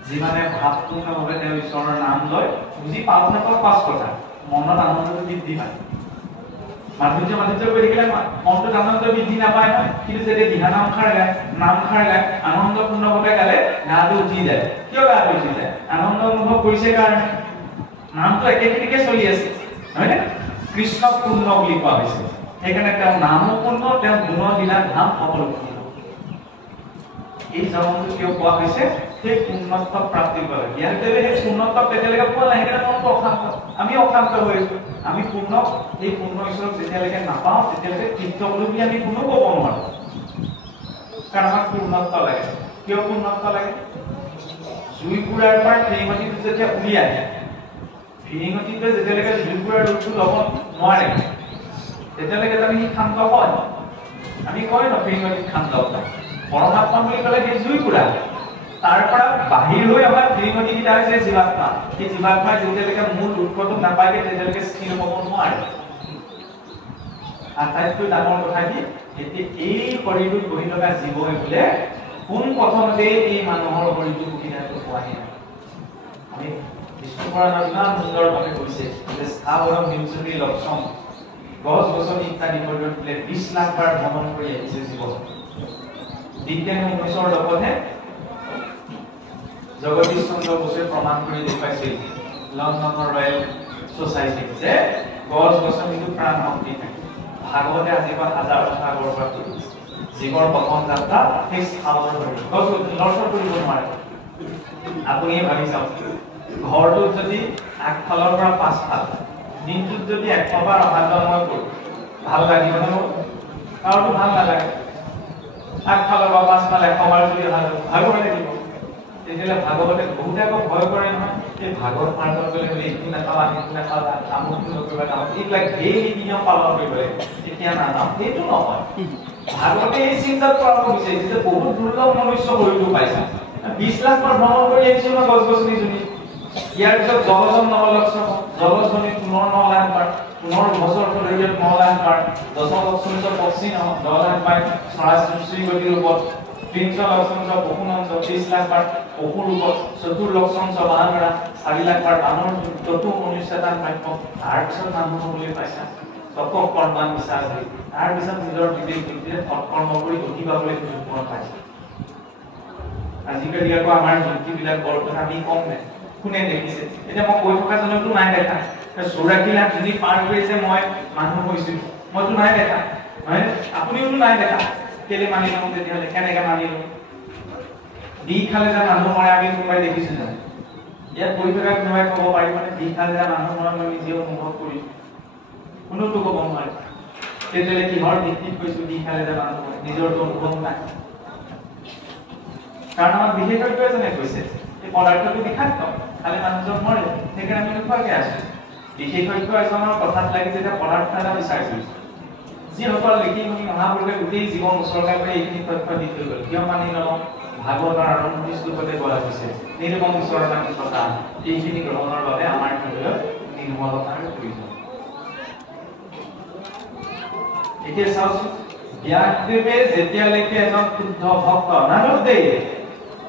যিমানে ভাৱপূৰ্ণভাৱে তেওঁ ঈশ্বৰৰ নাম লয় বুজি পাব নাপাব পাঁচ কথা মনত আনন্দটো বৃদ্ধি পায় মাধুৰ্য কৰি থাকিলে মনটোত আনন্দ বৃদ্ধি নাপায় নহয় কিন্তু যেতিয়া দিহানামষাৰ গায় নামষাৰ গায় আনন্দপূৰ্ণভাৱে গালে গাটো উঠি যায় কিয় গাটো উঠি যায় আনন্দ অনুভৱ কৰিছে কাৰণে নামটো একেখিনিকে চলি আছে নহয়নে কৃষ্ণ পূৰ্ণ বুলি কোৱা হৈছে সেইকাৰণে তেওঁ নামো পূৰ্ণ তেওঁ গুণৰ লীলা ধাম সকলো পূৰ্ণ এই জন্মটো কিয় কোৱা হৈছে সেই পূৰ্ণত্ব প্ৰাপ্তি কৰে জ্ঞানদেৱে সেই পূৰ্ণত্ব তেতিয়ালৈকে পোৱা নাই সেইকাৰণে মনটো অশান্ত আমি অশান্ত হৈ আছো আমি পূৰ্ণ এই পূৰ্ণ ঈশ্বৰক যেতিয়ালৈকে নাপাওঁ তেতিয়ালৈকে তৃপ্ত বুলি আমি কোনো ক'ব নোৱাৰো কাৰণ আমাক পূৰ্ণত্ব লাগে কিয় পূৰ্ণত্ব লাগে জুইকুৰাৰ পৰা ফিৰিঙতিটো যেতিয়া উলিয়াই ফিৰিঙতিটোৱে যেতিয়ালৈকে জুইকুৰাৰ ৰূপটো ল'ব নোৱাৰে তেতিয়ালৈকে আমি শান্ত হয় আমি কয় ন ফিৰিঙতিত শান্ত হয় পৰমাত্মা বুলি ক'লে সেই জুইকুৰা তাৰ পৰা বাহিৰ হৈ আমাৰ ফিৰিঙতিকেইটা হৈছে জীৱাত্মা সেই জীৱাত্মাই যেতিয়ালৈকে মূল উৎসটো নাপায়গে তেতিয়ালৈকে স্থিৰ হ'ব নোৱাৰে আটাইতকৈ ডাঙৰ কথা কি এতিয়া এই শৰীৰটোত বহি থকা জীৱই বোলে কোন প্ৰথমতে এই মানুহৰ শৰীৰটো সুবিধাটো পোৱাহি নাই আমি বিষ্ণুপুৰাণত ইমান সুন্দৰভাৱে কৈছে যে স্থাৱৰম হিংসুতি লক্ষম গছ গছনি ইত্যাদি শৰীৰত বোলে 20 লাখ বাৰ ভ্ৰমণ কৰি আহিছে জীৱ বিজ্ঞানী 19ৰ লগতহে জগদীশ চন্দ্ৰ বসুৱে প্ৰমাণ কৰি দেখুৱাইছিল লণ্ডনৰ ৰয়েল ছ'চাইটিত যে গছ গছনিটো প্ৰাণ শক্তি থাকে ভাগৱতে আজি পৰা হাজাৰ কথা আগৰ পৰা জীৱৰ প্ৰথম যাত্ৰা সেই স্থানৰ গছ লৰচৰ কৰিব নোৱাৰে আপুনিয়ে ভাবি চাওক ঘৰটোত যদি আগফালৰ পৰা পাছফাল দিনটোত যদি একবাৰ অহা যোৱা মই কৰোঁ ভাল লাগিব ন কাৰোতো ভাল নালাগে আগফালৰ পৰা পাছফাল একবাৰ যদি অহা যোৱা ভাগৰ লাগিব তেতিয়াহ'লে ভাগৱতে বহুতে আকৌ ভয় কৰে নহয় এই ভাগৱত পাঠত গ'লে বোলে এইটো নাখাবা সেইটো নাখাবা আমুকটো নকৰিবা তামুক এইবিলাক ডেইলি নিয়ম পালন কৰিব লাগে তেতিয়া নাযাওঁ সেইটো নহয় ভাগৱতে এই চিন্তাত কৰাব বিচাৰিছে যে বহুত দুৰ্লভ মনুষ্য শৰীৰটো পাইছে 20 লাখ বাৰ ভ্ৰমণ কৰি আহিছো মই গছ গছনি জুনি ইয়াৰ পিছত জলজন নৱলক্ষণ জলজনী পুনৰ 9 লাখ বাৰ পুনৰ বছৰ ধৰি 9 লাখ বাৰ দশলক্ষণ পক্ষী 10 লাখ বাৰ চৰাই সৃষ্টি গতিৰ ৰূপত 300 লক্ষণ পশুনঞ্চ 30 লাখ বাৰ পশুৰ ৰূপত 4 লক্ষণ বানৰা 4 লাখ বাৰ বানৰ ততু মনুষ্যতান প্ৰাপ্য তাৰ পিছত মানুহ বুলি পাইছা তক কৰ্মান বিচাৰ হৈ তাৰ পিছত নিজৰ বিবেক বুদ্ধিৰে সৎকৰ্ম কৰি গতি পাবলৈ সুযোগ পাইছে আজিকালি আকৌ আমাৰ যুক্তিবিলাক বৰকথা আমি কম নাই কোনে দেখিছে এতিয়া মই কৈ থকা জনকটো নাই দেখা 84 লাখ যদি পাৰ কৰিছে মই মানুহ হৈছো মইতো নাই দেখা হয় আপুনিওতো নাই দেখা কেলে মানি লওঁ তেতিয়াহ'লে কেনেকৈ মানি লওঁ দি খালে যে মানুহ মৰে আমি কোনোবাই দেখিছো জানো ইয়াত কৈ থকা কোনোবাই ক'ব পাৰিব মানে দি খালে যে মানুহ মৰে মই নিজে অনুভৱ কৰিছো কোনোতো ক'ব নোৱাৰে তেতিয়াহ'লে কিহৰ ভিত্তিত কৈছো দি খালে যে মানুহ মৰে নিজৰতো অনুভৱ নাই কাৰণ আমাৰ বিশেষজ্ঞ এজনে কৈছে এই পদাৰ্থটো বিষাক্ত খালে মানুহজন মৰে সেইকাৰণে আমি নোখোৱাকৈ আছো বিশেষজ্ঞ এজনৰ কথাত লাগি যেতিয়া পদাৰ্থ এটা বিচাৰিছো যিসকল লিখি শুনি মহাপুৰুষে গোটেই জীৱন উৎসৰ্গা কৰি এইখিনি তথ্য দি থৈ গ'ল কিয় মানি নলওঁ ভাগৱতৰ আৰম্ভণি শ্লোকতে কোৱা হৈছে নিৰ্মম ঈশ্বৰৰ কথা এইখিনি গ্ৰহণৰ বাবে আমাৰ হৃদয়ত নিৰ্মলতাৰ প্ৰয়োজন এতিয়া চাওকচোন ব্যাসদেৱে যেতিয়ালৈকে এজন শুদ্ধ ভক্ত নাৰদেৱ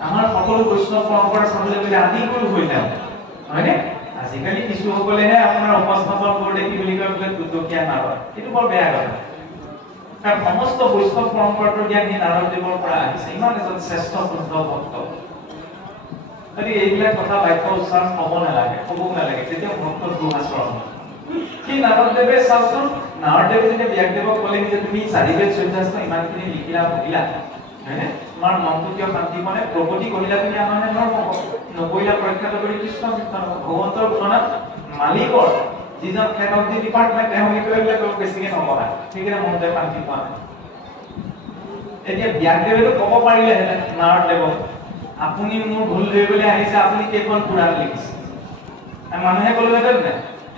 আমাৰ সকলো বৈষ্ণৱ পৰম্পৰা চাবলৈ গ'লে আদি গুৰু হৈ যাওঁ হয়নে আজিকালি কিছুসকলেহে আপোনাৰ উপস্থাপন কৰি দেখি বুলি কয় বোলে দুটকীয়া নাৰদ এইটো বৰ বেয়া কথা কাৰণ সমস্ত বৈষ্ণৱ পৰম্পৰাটোৰ জ্ঞান সেই নাৰদদেৱৰ পৰা আহিছে ইমান এজন শ্ৰেষ্ঠ শুদ্ধ ভক্ত গতিকে এইবিলাক কথা বাক্য উচ্চাৰণ হ'ব নালাগে ক'বও নালাগে তেতিয়া ভক্ত দুখ আচৰণ কি নাৰদদেৱে চাওকচোন নাৰদদেৱে যেতিয়া ব্যাসদেৱক ক'লে যে তুমি 4 বেদ 14 ইমানখিনি লিখিলা পঢ়িলা হয়নে তোমাৰ মনটো কিয় শান্তি মানে প্ৰগতি কৰিলা তুমি আমাৰ নৰম নকৰিলা পৰীক্ষা কৰি কৃষ্ণ কীৰ্তন ভগৱন্তৰ গুণনাত মালিকৰ যিজন হেড অফ দি ডিপাৰ্টমেণ্ট তেওঁ লিখিলে তেওঁ বেছিকে নপঢ়া সেইকাৰণে মনতে শান্তি পোৱা নাই এতিয়া ব্যাসদেৱেতো ক'ব পাৰিলেহেঁতেন নাৰদদেৱক আপুনি মোৰ ভুল ধৰিবলৈ আহিছে আপুনি কেইখন পুৰাণ লিখিছে মানুহে ক'লেহেঁতেন নে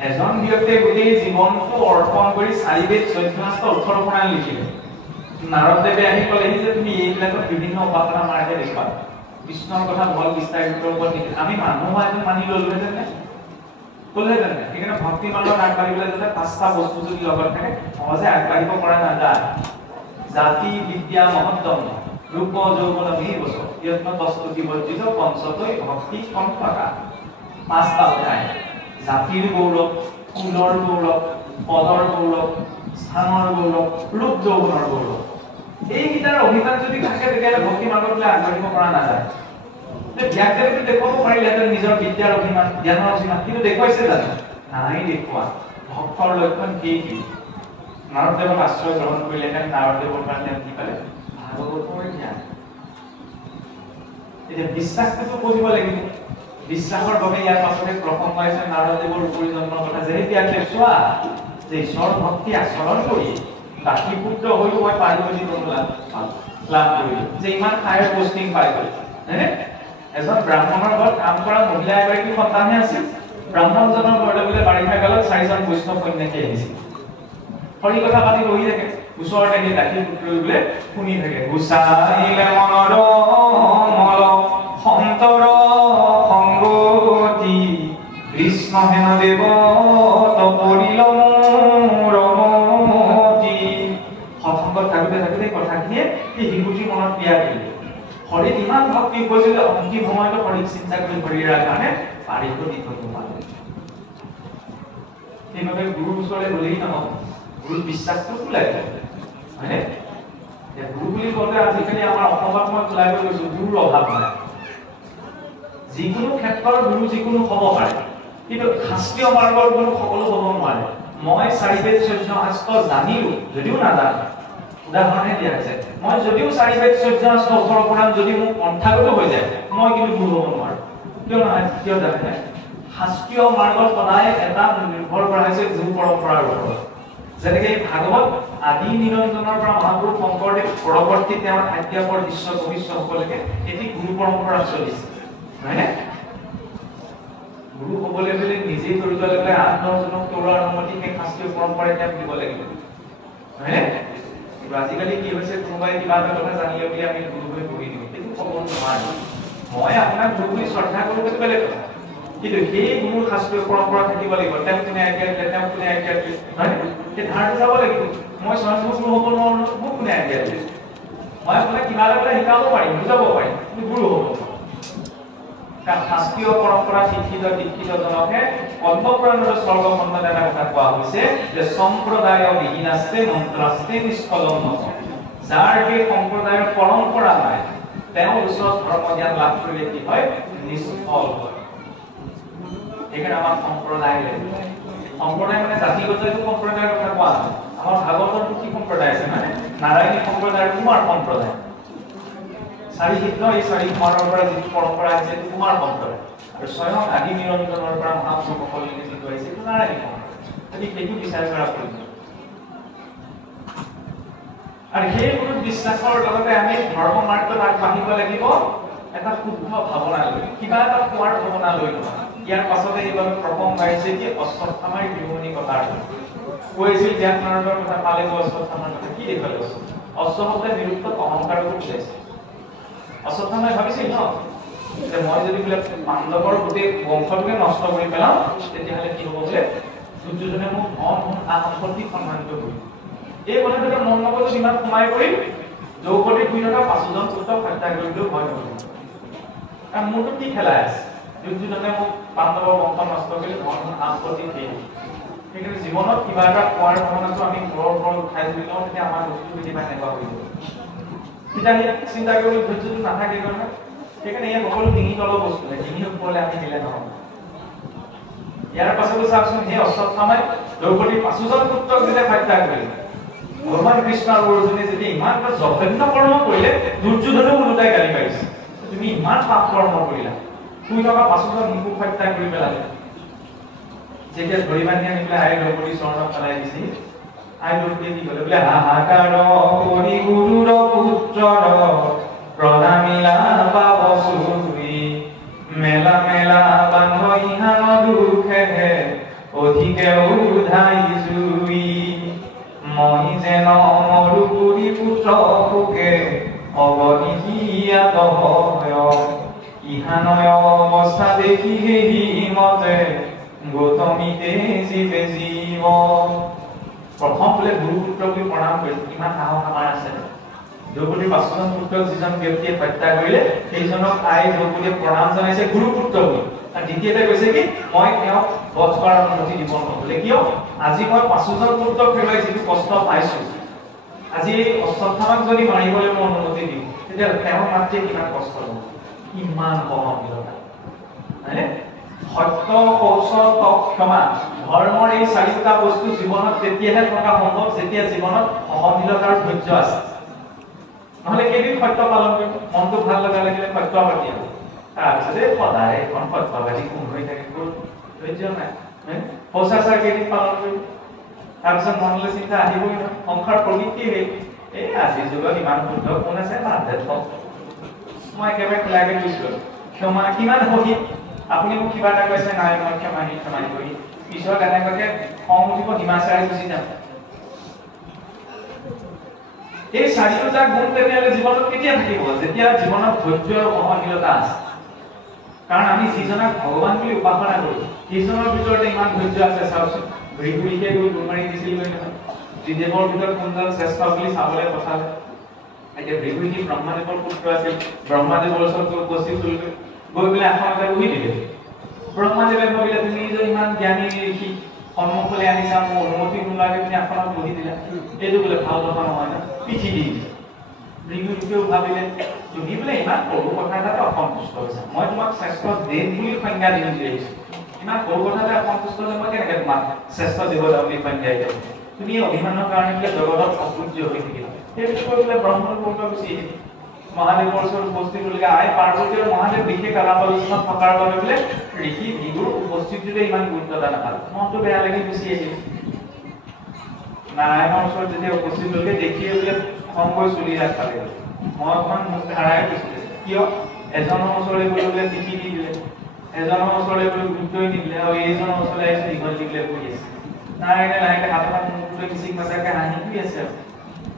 এজন ব্যক্তিয়ে গোটেই জীৱনটো অৰ্পণ কৰি 4 বেদ 14 18 পুৰাণ লিখিলে নাৰদদেৱে আহি ক'লেহি যে তুমি এইবিলাকত বিভিন্ন উপাসনা মাৰ্গে দেখুৱা কৃষ্ণৰ কথা বল বিস্তাৰিত ওপৰত লিখি আমি মানুহ এজন মানি ল'লোহেঁতেন নে ক'লেহেঁতেন নে সেইকাৰণে ভক্তি মাৰ্গত আগবাঢ়িবলৈ যাতে 5টা বস্তু যদি লগত থাকে সহজে আগবাঢ়িব পৰা নাযায় জাতি বিদ্যা মহত্তম ৰূপ যৌৱন বিবস যত্ন তস্তুতি বৰ্জিত পঞ্চতৈ ভক্তি কণ্ঠকা 5টা অধ্যায় জাতিৰ গৌৰৱ কুলৰ গৌৰৱ পদৰ গৌৰৱ স্থানৰ গৌৰৱ ৰূপ যৌৱনৰ গৌৰৱ এইকেইটাৰ অভিমান যদি থাকে তেতিয়াহ'লে ভক্তি মাৰ্গত আগবাঢ়িব পৰা নাযায় ব্যাসদেৱে দেখুৱাব পাৰিলেহেঁতেন নিজৰ বিদ্যাৰ অভিমান জ্ঞানৰ অভিমান কিন্তু দেখুৱাইছে জানো নাই দেখুওৱা ভক্তৰ লক্ষণ কি নাৰদদেৱক আশ্ৰয় গ্ৰহণ কৰিলেহেঁতেন নাৰদদেৱৰ কাৰণে কি পালে ভাগৱতৰ জ্ঞান এতিয়া বিশ্বাসটো পঢ়িব লাগিব বিশ্বাসৰ বাবে ইয়াৰ পাছতে প্ৰসংগ আছে নাৰদদেৱৰ উপৰি জন্মৰ কথা যেতিয়া চোৱা যে ঈশ্বৰ ভক্তি আচৰণ কৰি বাকী পুত্ৰ হৈও মই পাৰ্বতী লাভ কৰিলো যে ইমান হায়াৰ পোষ্টিং পাই গ'ল হয়নে এজন ব্ৰাহ্মণৰ ঘৰত কাম কৰা মহিলা এগৰাকী সন্তানহে আছিল ব্ৰাহ্মণজনৰ ঘৰলৈ বোলে বাৰিষা কালত 4জন বৈষ্ণৱ কন্যাকে আহিছিল হৰি কথা পাতি ৰহি থাকে ওচৰতে আহি গাখীৰ পুত্ৰ বোলে শুনি থাকে গুচাইলে মনৰ মল সন্তৰ সংগতি কৃষ্ণ হেন দেৱ তপৰিল ৰমতি সৎসংগত থাকোঁতে থাকোঁতে কথাখিনিয়ে সেই শিশুটিৰ মনত ক্ৰিয়া কৰিলে হৰিত ইমান ভক্তি উপজিল অন্তিম সময়তো হৰিক চিন্তা কৰি হৰিৰাৰ কাৰণে পাৰিব দি থব পাৰে সেইবাবে গুৰুৰ ওচৰলৈ গ'লেই নহ'ব গুৰুৰ বিশ্বাসটো লাগে হয়নে গুৰু বুলি কওঁতে আজিকালি আমাৰ অসমত মই খোলাই গৈ গৈছো গুৰুৰ অভাৱ নাই যিকোনো ক্ষেত্ৰৰ গুৰু যিকোনো হ'ব পাৰে কিন্তু শাস্ত্ৰীয় মাৰ্গৰ গুৰু সকলো হ'ব নোৱাৰে মই চাৰিবেদ চৈধ্য শাস্ত্ৰ জানিও যদিও নাজানো উদাহৰণে দিয়া হৈছে মই যদিও চাৰিবেদ চৈধ্য শাস্ত্ৰ ওঠৰ পুৰাণ যদি মোক কণ্ঠাগত হৈ যায় মই কিন্তু গুৰু হ'ব নোৱাৰো কিয় নহয় কিয় জানে শাস্ত্ৰীয় মাৰ্গত সদায় এটা নিৰ্ভৰ কৰা হৈছে গুৰু পৰম্পৰাৰ ওপৰত যেনেকৈ ভাগৱত আদি নিৰঞ্জনৰ পৰা মহাপুৰুষ শংকৰদেৱ পৰৱৰ্তী তেওঁৰ আধ্যাপৰ শিষ্য ভৱিষ্যসকলকে এটি গুৰু পৰম্পৰা চলিছে হয়নে গুৰু হ'বলৈ হ'লে নিজে কৰি যোৱা লাগে 8-9জনক তেওঁৰ অনুমতি সেই শাস্ত্ৰীয় পৰম্পৰাই তেওঁক দিব লাগিব হয়নে কিন্তু আজিকালি কি হৈছে কোনোবাই কিবা এটা কথা জানিলে বুলি আমি গুৰু হৈ বহি দিওঁ সেইটো ক'ব নোৱাৰি মই আপোনাক গুৰু বুলি শ্ৰদ্ধা কৰোঁ সেইটো বেলেগ কথা কিন্তু সেই গুৰুৰ শাস্ত্ৰীয় পৰম্পৰা থাকিব লাগিব তেওঁক কোনে আজ্ঞা দিলে তেওঁক কোনে আজ্ঞা দিলে হয় সেই ধাৰণা যাব লাগিব মই স্বয়ংভূ গুৰু হ'ব নোৱাৰো মোক কোনে আজ্ঞা দিলে মই আপোনাক কিবা এটা শিকাব পাৰিম বুজাব পাৰিম কিন্তু গুৰু হ'ব কাৰণ শাস্ত্ৰীয় পৰম্পৰা দীক্ষিতজনকে পদ্মপুৰাণৰ স্বৰ্গখণ্ডত এটা কথা কোৱা হৈছে যে সম্প্ৰদায় বিহীনাস্তে মন্ত্ৰাস্তে নিষ্কলম যাৰ সেই সম্প্ৰদায়ৰ পৰম্পৰা নাই তেওঁ ওচৰত ধৰ্ম জ্ঞান লাভ কৰিলে কি হয় নিষ্ফল হয় এইকাৰণে আমাৰ সম্প্ৰদায় সম্প্ৰদায় মানে জাতিগত একো সম্প্ৰদায়ৰ কথা কোৱা নাই আমাৰ ভাগৱততো কি সম্প্ৰদায় আছে মানে নাৰায়ণী সম্প্ৰদায় কুমাৰ সম্প্ৰদায় চাৰি সিদ্ধ এই চাৰি কুমাৰৰ পৰা যিটো পৰম্পৰা আছে সেইটো কুমাৰ সম্প্ৰদায় আৰু স্বয়ং আদি নিৰঞ্জনৰ পৰা মহাপুৰুষসকলে যিটো আহিছে সেইটো নাৰায়ণী সম্প্ৰদায় সেইটো বিচাৰ কৰা প্ৰয়োজন আৰু সেই কোনো বিশ্বাসৰ লগতে আমি ধৰ্ম মাৰ্গত আগবাঢ়িব লাগিব এটা শুদ্ধ ভাৱনা লৈ কিবা এটা কোৱাৰ ভাৱনা লৈ নহয় ইয়াৰ পাছতে এইবাৰ প্ৰথম গাইছে কি অশ্বত্থামাৰ বিমুনি কথাৰ কৈছিল জ্ঞানৰ কথা পালে অশ্বত্থামাৰ কথা কি দেখুৱালে অশ্বত্থামে নিৰুক্ত অহংকাৰক বুজাইছে অশ্বত্থামাই ভাবিছিল ন যে মই যদি বোলে পাণ্ডৱৰ গোটেই বংশটোকে নষ্ট কৰি পেলাওঁ তেতিয়াহ'লে কি হ'ব বোলে দুৰ্যোধনে মোক সম্পত্তি সন্মানিত কৰিব এই কথাটোকে মন মগজুত ইমান সোমাই কৰি দ্ৰৌপদী শুই থকা 5জন পুত্ৰক হত্যা কৰিবলৈও ভয় নকৰিব কাৰণ মোৰতো কি খেলাই আছে দুৰ্যোধনে মোক পাণ্ডৱৰ বংশ নষ্ট কৰি ধন সম্পত্তি দিয়ে সেইকাৰণে জীৱনত কিবা এটা কোৱাৰ ভাৱনাটো আমি ঘৰৰ উঠাই ধৰি লওঁ তেতিয়া আমাৰ বস্তু কেতিয়াবা এনেকুৱা হৈ যাব তেতিয়া চিন্তা কৰি ধৈৰ্যটো নাথাকে নহয় সেইকাৰণে এই সকলো ডিঙি তলৰ বস্তু ডিঙিৰ ওপৰলৈ আমি দিলে নহ'ব ইয়াৰ পাছতো চাওকচোন সেই অশ্বত্থামাই দ্ৰৌপদীৰ 5জন পুত্ৰক যেতিয়া হত্যা কৰিলে ভগৱান কৃষ্ণ আৰু অৰ্জুনে যেতিয়া ইমান এটা জঘন্য কৰ্ম কৰিলে দুৰ্যোধনেও ওলোটাই গালি পাৰিছে তুমি ইমান পাপ কৰ্ম কৰিলা শুই থকা 5জন শিশুক হত্যা কৰি পেলালে যেতিয়া ধৰি বান্ধি আনি পেলাই আই দ্ৰৌপদীৰ চৰণত পেলাই দিছে আই দ্ৰৌপদীয়ে কি ক'লে বোলে হাহাকাৰ কৰি গুৰুৰ পুত্ৰৰ প্ৰণামিলা পাব চুৰি মেলা মেলা বান্ধ ইহান দুখেহে অধিকে উধাই জুই মই যেন মৰুপুৰী পুত্ৰ শোকে অৱনিহিয়াত হয় ইহানয় অৱস্থা দেখি সেই মতে গৌতমীতে জীৱে জীৱ প্ৰথম বোলে গুৰু পুত্ৰ বুলি প্ৰণাম কৰিছে কিমান সাহস আমাৰ আছে দ্ৰৌপদীৰ 5জন পুত্ৰক যিজন ব্যক্তিয়ে হত্যা কৰিলে সেইজনক আই দ্ৰৌপদীয়ে প্ৰণাম জনাইছে গুৰু পুত্ৰ বুলি আৰু দ্বিতীয়তে কৈছে কি মই তেওঁক বধ কৰাৰ অনুমতি দিব নহ'লে কিয় আজি মই 5জন পুত্ৰক হেৰুৱাই যিটো কষ্ট পাইছো আজি অশ্বত্থামাক যদি মাৰিবলৈ মই অনুমতি দিওঁ তেতিয়া তেওঁৰ মাতৃয়ে কিমান কষ্ট হ'ব ইমান সহনশীলতা হয়নে সত্য কৌশল ক্ষমা ধৰ্মৰ এই চাৰিটা বস্তু জীৱনত তেতিয়াহে থকা সম্ভৱ যেতিয়া জীৱনত সহনশীলতাৰ ধৈৰ্য আছে নহ'লে কেইদিন সত্য পালন কৰিব মনটো ভাল লগা লাগিলে সত্যবাদী হ'ব তাৰপিছতে সদায় এখন সত্যবাদী কোন হৈ থাকে ধৈৰ্য নাই পৌচাচাৰ কেইদিন পালন কৰিব তাৰপিছত মনলৈ চিন্তা আহিবই নহয় সংসাৰ প্ৰকৃতি এই আজিৰ যুগত ইমান শুদ্ধ কোন আছে বান্ধে থক মই একেবাৰে খোলাকৈ কৈছো ক্ষমা কিমান সহি আপুনি মোক কিবা এটা কৈছে নাই মই ক্ষমা কৰি পিছত এনেকুৱাকে খং উঠিব হিমাচাৰে গুচি যাম এই চাৰিটা গুণ তেতিয়াহ'লে জীৱনত কেতিয়া থাকিব যেতিয়া জীৱনত ধৈৰ্য আৰু সহনশীলতা আছে কাৰণ আমি যিজনক ভগৱান বুলি উপাসনা কৰোঁ সেইজনৰ ভিতৰতে ইমান ধৈৰ্য আছে চাওকচোন ভৃগুৰিকে গৈ গুণ মাৰি দিছিল নহয় ত্ৰিদেৱৰ ভিতৰত কোনজন শ্ৰেষ্ঠ বুলি চাবলৈ পঠালে এতিয়া ভৃগুৰি ব্ৰহ্মাদেৱৰ পুত্ৰ আছিল ব্ৰহ্মাদেৱৰ ওচৰত উপস্থিত হৈ গৈ পেলাই আসনতে বহি দিলে ব্ৰহ্মাদেৱে ভাবিলে তুমি যে ইমান জ্ঞানী ঋষি সন্মুখলৈ আনিছা মোৰ অনুমতি নোলোৱাকৈ তুমি আসনত বহি দিলা এইটো বোলে ভাল কথা নহয় ন পিঠি দি ভৃগুৰিকেও ভাবিলে তুমি বোলে ইমান সৰু কথা এটাতে অসন্তুষ্ট হৈছা মই তোমাক শ্ৰেষ্ঠ দেৱ বুলি সংজ্ঞা দি আহিছো ইমান সৰু কথাতে সন্তুষ্ট হ'লে মই কেনেকৈ তোমাক শ্ৰেষ্ঠ দেৱতা বুলি সন্ধিয়াই দিম? তুমি অভিমানৰ কাৰণে বোলে জগতত অপূজ্য হৈ থাকিলা। সেইটো কৈ বোলে ব্ৰহ্মৰ পুত্ৰ গুচি আহিল। মহাদেৱৰ ওচৰত উপস্থিত হ'লগৈ। আই পাৰ্বতী আৰু মহাদেৱ বিশেষ আলাপ আলোচনাত থকাৰ বাবে বোলে ঋষি ভিগুৰ উপস্থিতিতে ইমান গুৰুত্ব এটা নাপালে। মনটো বেয়া লাগি গুচি আহিল। নাৰায়ণৰ ওচৰত যেতিয়া উপস্থিত হ'লগৈ দেখিয়ে বোলে খং কৰি চুলি ৰাখ পালে। মই অকণমান মুখ ধাৰাই গৈছিলে। কিয়? এজনৰ ওচৰলৈ গ'লে বোলে পিঠি দি দিলে, এজনৰ ওচৰলৈ গ'লে গুৰুত্বই নিদিলে, আৰু এইজনৰ ওচৰলৈ আহিছে দীঘল দীঘলে কৰি আছে। নাৰায়ণে লাহেকে হাতত মুখটোৱে কিচিক মাচাকে হাঁহি কি আছে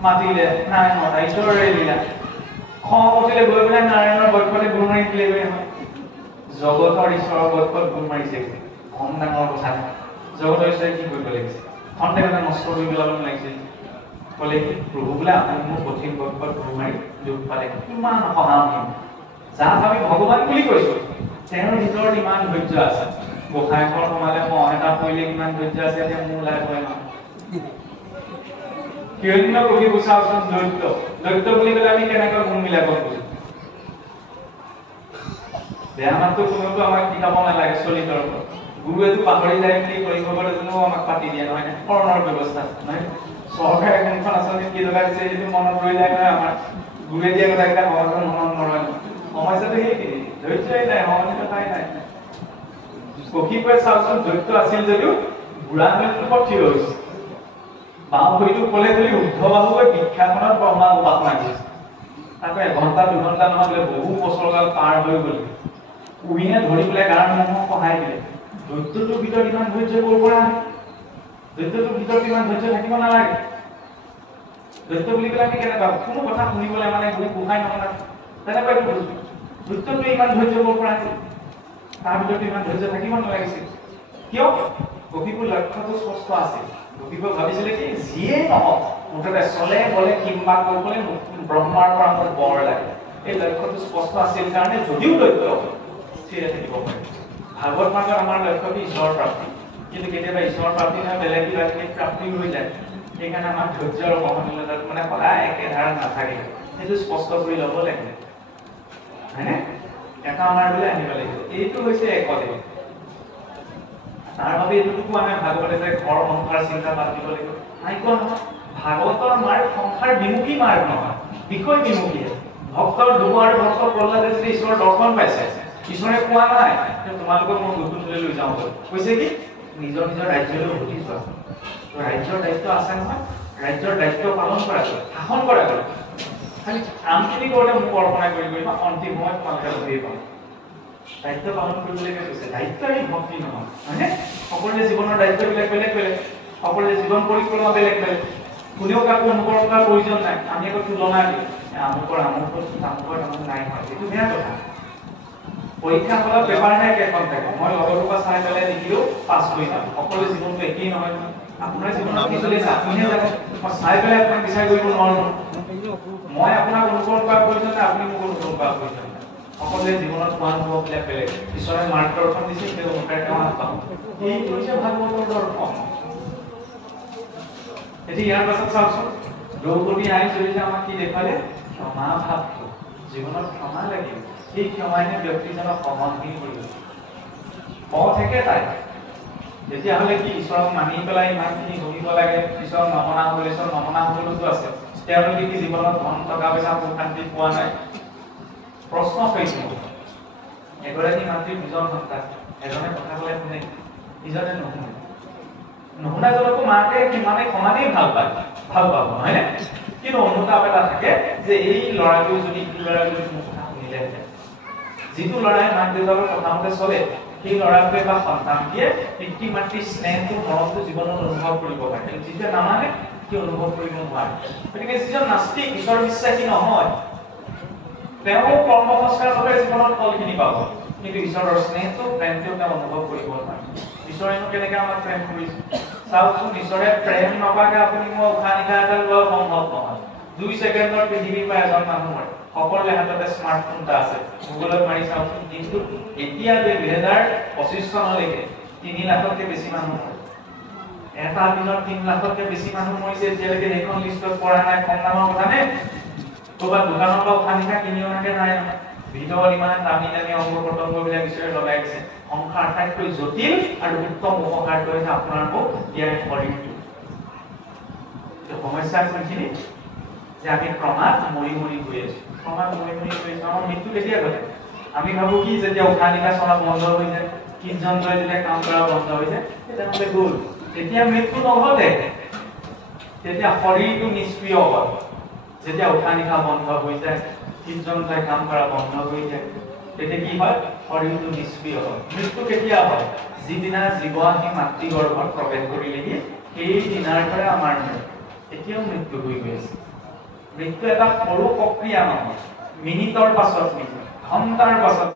মাতিলে, নাই মতা ঈশ্বৰৰে লীলা। খং উঠিলে গৈ পেলাই নাৰায়ণৰ বক্ষতে গুৰ মাৰি দিলেগৈ নহয়। জগতৰ ঈশ্বৰৰ বক্ষত গুৰ মাৰিছে, কম ডাঙৰ কথা নহয়। জগতৰ ঈশ্বৰে কি কৰিব লাগিছে? খন্তে মানে নষ্ট কৰি পেলাব লাগিছিল। ক'লে কি প্ৰভু বোলে আপুনি মোৰ কঠিন বক্ষত গুৰ মাৰি দুখ পালে, কিমান সহানুভূতি। যাক আমি ভগৱান বুলি কৈছো, তেওঁৰ ভিতৰত ইমান ধৈৰ্য আছে। গোসাঁই ঘৰ সোমালে মহ এটা পৰিলে কিমান ধৈৰ্য আছে, এতিয়া মোৰ ওলাই পৰে নহয়। হিৰণ্য কশিপু চাওকচোন, দৈত্য বুলি ক'লে আমি কেনেকৈ গুণ মিলাব খুজিম? বেয়া মাতটো কোনোতো আমাক শিকাব নালাগে চলিতৰ ওপৰত। গুৰুৱেতো পাহৰি যায় বুলি কৰিবৰ এজনেও আমাক পাতি দিয়ে নহয়, কৰ্ণৰ ব্যৱস্থা নহয়। চৰকাৰে কোনখন আঁচনি কি টকা দিছে সেইটো মনত ৰৈ যায় নহয়। আমাৰ গুৰুৱে দিয়া কথাকেইটা সহজে মনত নৰয়। সমস্যাটো সেইখিনি, ধৈৰ্যই নাই, সহনীয়তাই নাই। কশিপুৰে চাওকচোন, দৈত্য আছিল যদিও বুঢ়া মৃত্যুৰ থিয় হৈছে। বাওঁ ভৰিটো ক'লে বুলি উদ্ধবাহু হৈ বিখ্যাখনত ব্ৰহ্মা উপাসনা কৰিছে। তাকো এঘণ্টা দুঘণ্টা নহ'লে বহু বছৰকাল পাৰ হৈ গ'ল। কুহিয়ে ধৰি পেলাই গাৰ মহক সহায় দিলে। দৈত্যটোৰ ভিতৰত ইমান ধৈৰ্য ক'ৰ পৰা আহে? দৈত্যটোৰ ভিতৰত ইমান ধৈৰ্য থাকিব নালাগে। দৈত্য বুলি পেলাই আমি কেনেকুৱা কোনো কথা শুনিবলৈ মানে বহুত গোসাঁই নহয়, তেনেকুৱাই বুজিছো। দৈত্যটোৱে ইমান ধৈৰ্য ক'ৰ পৰা আহে? তাৰ ভিতৰত ইমান ধৈৰ্য থাকিব নালাগিছিল। কিয়? কশিপুৰ লক্ষ্যটো স্পষ্ট আছিল। কশিপুৰে ভাবিছিলে কি যিয়ে নহওক মুঠতে চলে গ'লে কিম্বা কৌশলে ব্ৰহ্মাৰ পৰা মোৰ বৰ লাগে। এই লক্ষ্যটো স্পষ্ট আছিল কাৰণে যদিও দৈত্য স্থিৰে থাকিব পাৰে। ভাগৱত মাৰ্গত আমাৰ লক্ষ্য কি ঈশ্বৰ প্ৰাপ্তি, কিন্তু কেতিয়াবা ঈশ্বৰ প্ৰাপ্তি নহয় বেলেগ কিবা কিবি প্ৰাপ্তি হৈ যায়। সেইকাৰণে আমাৰ ধৈৰ্য আৰু সহনশীলতাত মানে সদায় একেধাৰ নাথাকে। সেইটো স্পষ্ট কৰি ল'ব লাগে, হয়নে? এটা আমাৰ বোলে আনিব লাগিব। এইটো হৈছে একদেৱ। তাৰ বাবে এইটোকো কোৱা নাই ভাগৱতে যে ঘৰ সংসাৰ চিন্তা বাদ দিব লাগিব। নাই কোৱা নহয়। ভাগৱতৰ মাৰ্গ সংসাৰ বিমুখী মাৰ্গ নহয়, বিষয় বিমুখী। ভক্তৰ ধ্ৰুৱ আৰু ভক্ত প্ৰহ্লাদে যদি ঈশ্বৰৰ দৰ্শন পাইছে, ঈশ্বৰে কোৱা নাই যে তোমালোকক মই নতুনলৈ লৈ যাওঁ বুলি। কৈছে কি নিজৰ নিজৰ ৰাজ্যলৈ উভতি যোৱা। ৰাজ্যৰ দায়িত্ব আছে নহয়, ৰাজ্যৰ দায়িত্ব পালন কৰাটো, শাসন কৰাটো। খালি কামখিনি কৰোঁতে মোক অৰ্পণা কৰি কৰিবা, অন্তিম সময়ত তোমালোকে ঘূৰি পাম। দায়িত্ব পালন কৰিবলৈ কৈছে। দায়িত্ব এই ভক্তি নহয়, হয়নে? সকলোৰে জীৱনৰ দায়িত্ববিলাক বেলেগ বেলেগ, সকলোৰে জীৱন পৰিক্ৰমা বেলেগ বেলেগ। কোনেও কাকো অনুকৰণ কৰাৰ প্ৰয়োজন নাই। আমি আকৌ তুলনা দিওঁ, আমুকৰ নাই হয়, এইটো বেয়া কথা। পৰীক্ষা ফলত পেপাৰ নাই কেইখন থাকে, মই লগৰটোৰ পৰা চাই পেলাই দেখিলেও পাছ কৰি যাম। সকলোৰে জীৱনটো একেই নহয়। আপোনাৰ জীৱনত কি চলি আছে আপুনিহে জানে। মই চাই পেলাই আপোনাক বিচাৰ কৰিব নোৱাৰো। মই আপোনাক অনুকৰণ কৰাৰ প্ৰয়োজন নাই, আপুনি মোক অনুকৰণ কৰাৰ প্ৰয়োজন নাই। সকলোৱে জীৱনত পোৱা অনুভৱবিলাক বেলেগ। ঈশ্বৰে মাৰ্গদৰ্শন দিছে, সেই অনুসাৰে তেওঁ আগবাঢ়ো। এইটো হৈছে ভাগৱতৰ দৰ্শন। এতিয়া ইয়াৰ পাছত চাওকচোন, দ্ৰৌপদী আই চৰিতে আমাক কি দেখুৱালে? ক্ষমা ভাৱটো। জীৱনত ক্ষমা লাগিব। এই ক্ষমাইহে ব্যক্তিজনক সহনশীল কৰিব। পথ একেটাই। তেতিয়াহ'লে কি ঈশ্বৰক মানি পেলাই ইমানখিনি ঘূৰিব লাগে? ঈশ্বৰক নমনা হ'ল, ঈশ্বৰ নমনা হ'বলৈতো আছে। তেওঁলোকে কি জীৱনত ধন টকা পইচা সুখ শান্তি পোৱা নাই? প্ৰশ্ন কৰিছিল। এগৰাকী মাতৃৰ দুজন সন্তান, এজনে কথা ক'লে শুনে, ইজনে নুশুনে। নুশুনাজনকো মাকে সমানেই ভাল পাব, নহয়নে? কিন্তু অনুতাপ এটা থাকে যে এই ল'ৰাটোৱে যদি মোৰ কথা শুনিলেহেঁতেন। যিটো ল'ৰাই মাক দেউতাকৰ কথামতে চলে, সেই ল'ৰাটোৱে বা সন্তানটিয়ে পিতৃ মাতৃৰ স্নেহটো মৰমটো জীৱনত অনুভৱ কৰিব পাৰে। যিটোৱে নামানে সি অনুভৱ কৰিব নোৱাৰে। গতিকে যিজন নাস্তিক ঈশ্বৰ বিশ্বাসী নহয়, তেওঁ কৰ্ম সংস্কাৰৰ বাবে জীৱনত ফলখিনি পাব, কিন্তু ঈশ্বৰৰ স্নেহটো প্ৰেমটো তেওঁ অনুভৱ কৰিব নোৱাৰে। ঈশ্বৰেনো কেনেকৈ আমাক প্ৰেম কৰিছে চাওকচোন। ঈশ্বৰে প্ৰেম নকৰাকৈ আপুনি মই উশাহ নিশাহ এটা লোৱা সম্ভৱ নহয়। 2 ছেকেণ্ডৰ পৃথিৱীৰ পৰা এজন মানুহ মৰে। সকলোৰে হাততে স্মাৰ্টফোন এটা আছে, গুগলত মাৰি চাওকচোন। কিন্তু এতিয়া 2025 চনলৈকে 3 লাখতকৈ বেছি মানুহ মৰে। এটা দিনত 3 লাখতকৈ বেছি মানুহ মৰিছে, এতিয়ালৈকে সেইখন লিষ্টত পৰা নাই। কম দামৰ কথা নে? ক'ৰবাত দোকানৰ পৰা উশাহ নিশাহ কিনি অনাকে নাই নহয়। ভিতৰত ইমান দামী দামী অংগ প্ৰত্যংগবিলাক ঈশ্বৰে লগাই দিছে। সংসাৰ আটাইতকৈ জটিল আৰু উত্তম উপহাৰটো হৈছে আপোনাৰ মোক ইয়াৰ শৰীৰটো। সমস্যা কোনখিনি যে আমি ক্ৰমাৎ মৰি মৰি গৈ আছো, ক্ৰমাৎ মৰি মৰি গৈ আছো। আমাৰ মৃত্যু কেতিয়া ঘটে? আমি ভাবো কি যেতিয়া উশাহ নিশাহ চলা বন্ধ হৈ যায়, হৃদযন্ত্ৰই যেতিয়া কাম কৰা বন্ধ হৈ যায়, তেনেহ'লে গ'ল। তেতিয়া মৃত্যু নঘটে, তেতিয়া শৰীৰটো নিষ্ক্ৰিয় হয়। যেতিয়া উশাহ নিশাহ বন্ধ হৈ যায়, হৃদযন্ত্ৰই কাম কৰা বন্ধ হৈ যায়, তেতিয়া কি হয়? শৰীৰটো নিষ্ক্ৰিয় হয়। মৃত্যু কেতিয়া হয়? যিদিনা জীৱ আহি মাতৃগৰ্ভত প্ৰৱেশ কৰিলেহি, সেই দিনাৰ পৰা আমাৰ মৃত্যু। এতিয়াও মৃত্যু হৈ গৈ আছে। মৃত্যু এটা সৰু প্ৰক্ৰিয়া নহয়, মিনিটৰ পাছত মৃত্যু, ঘণ্টাৰ পাছত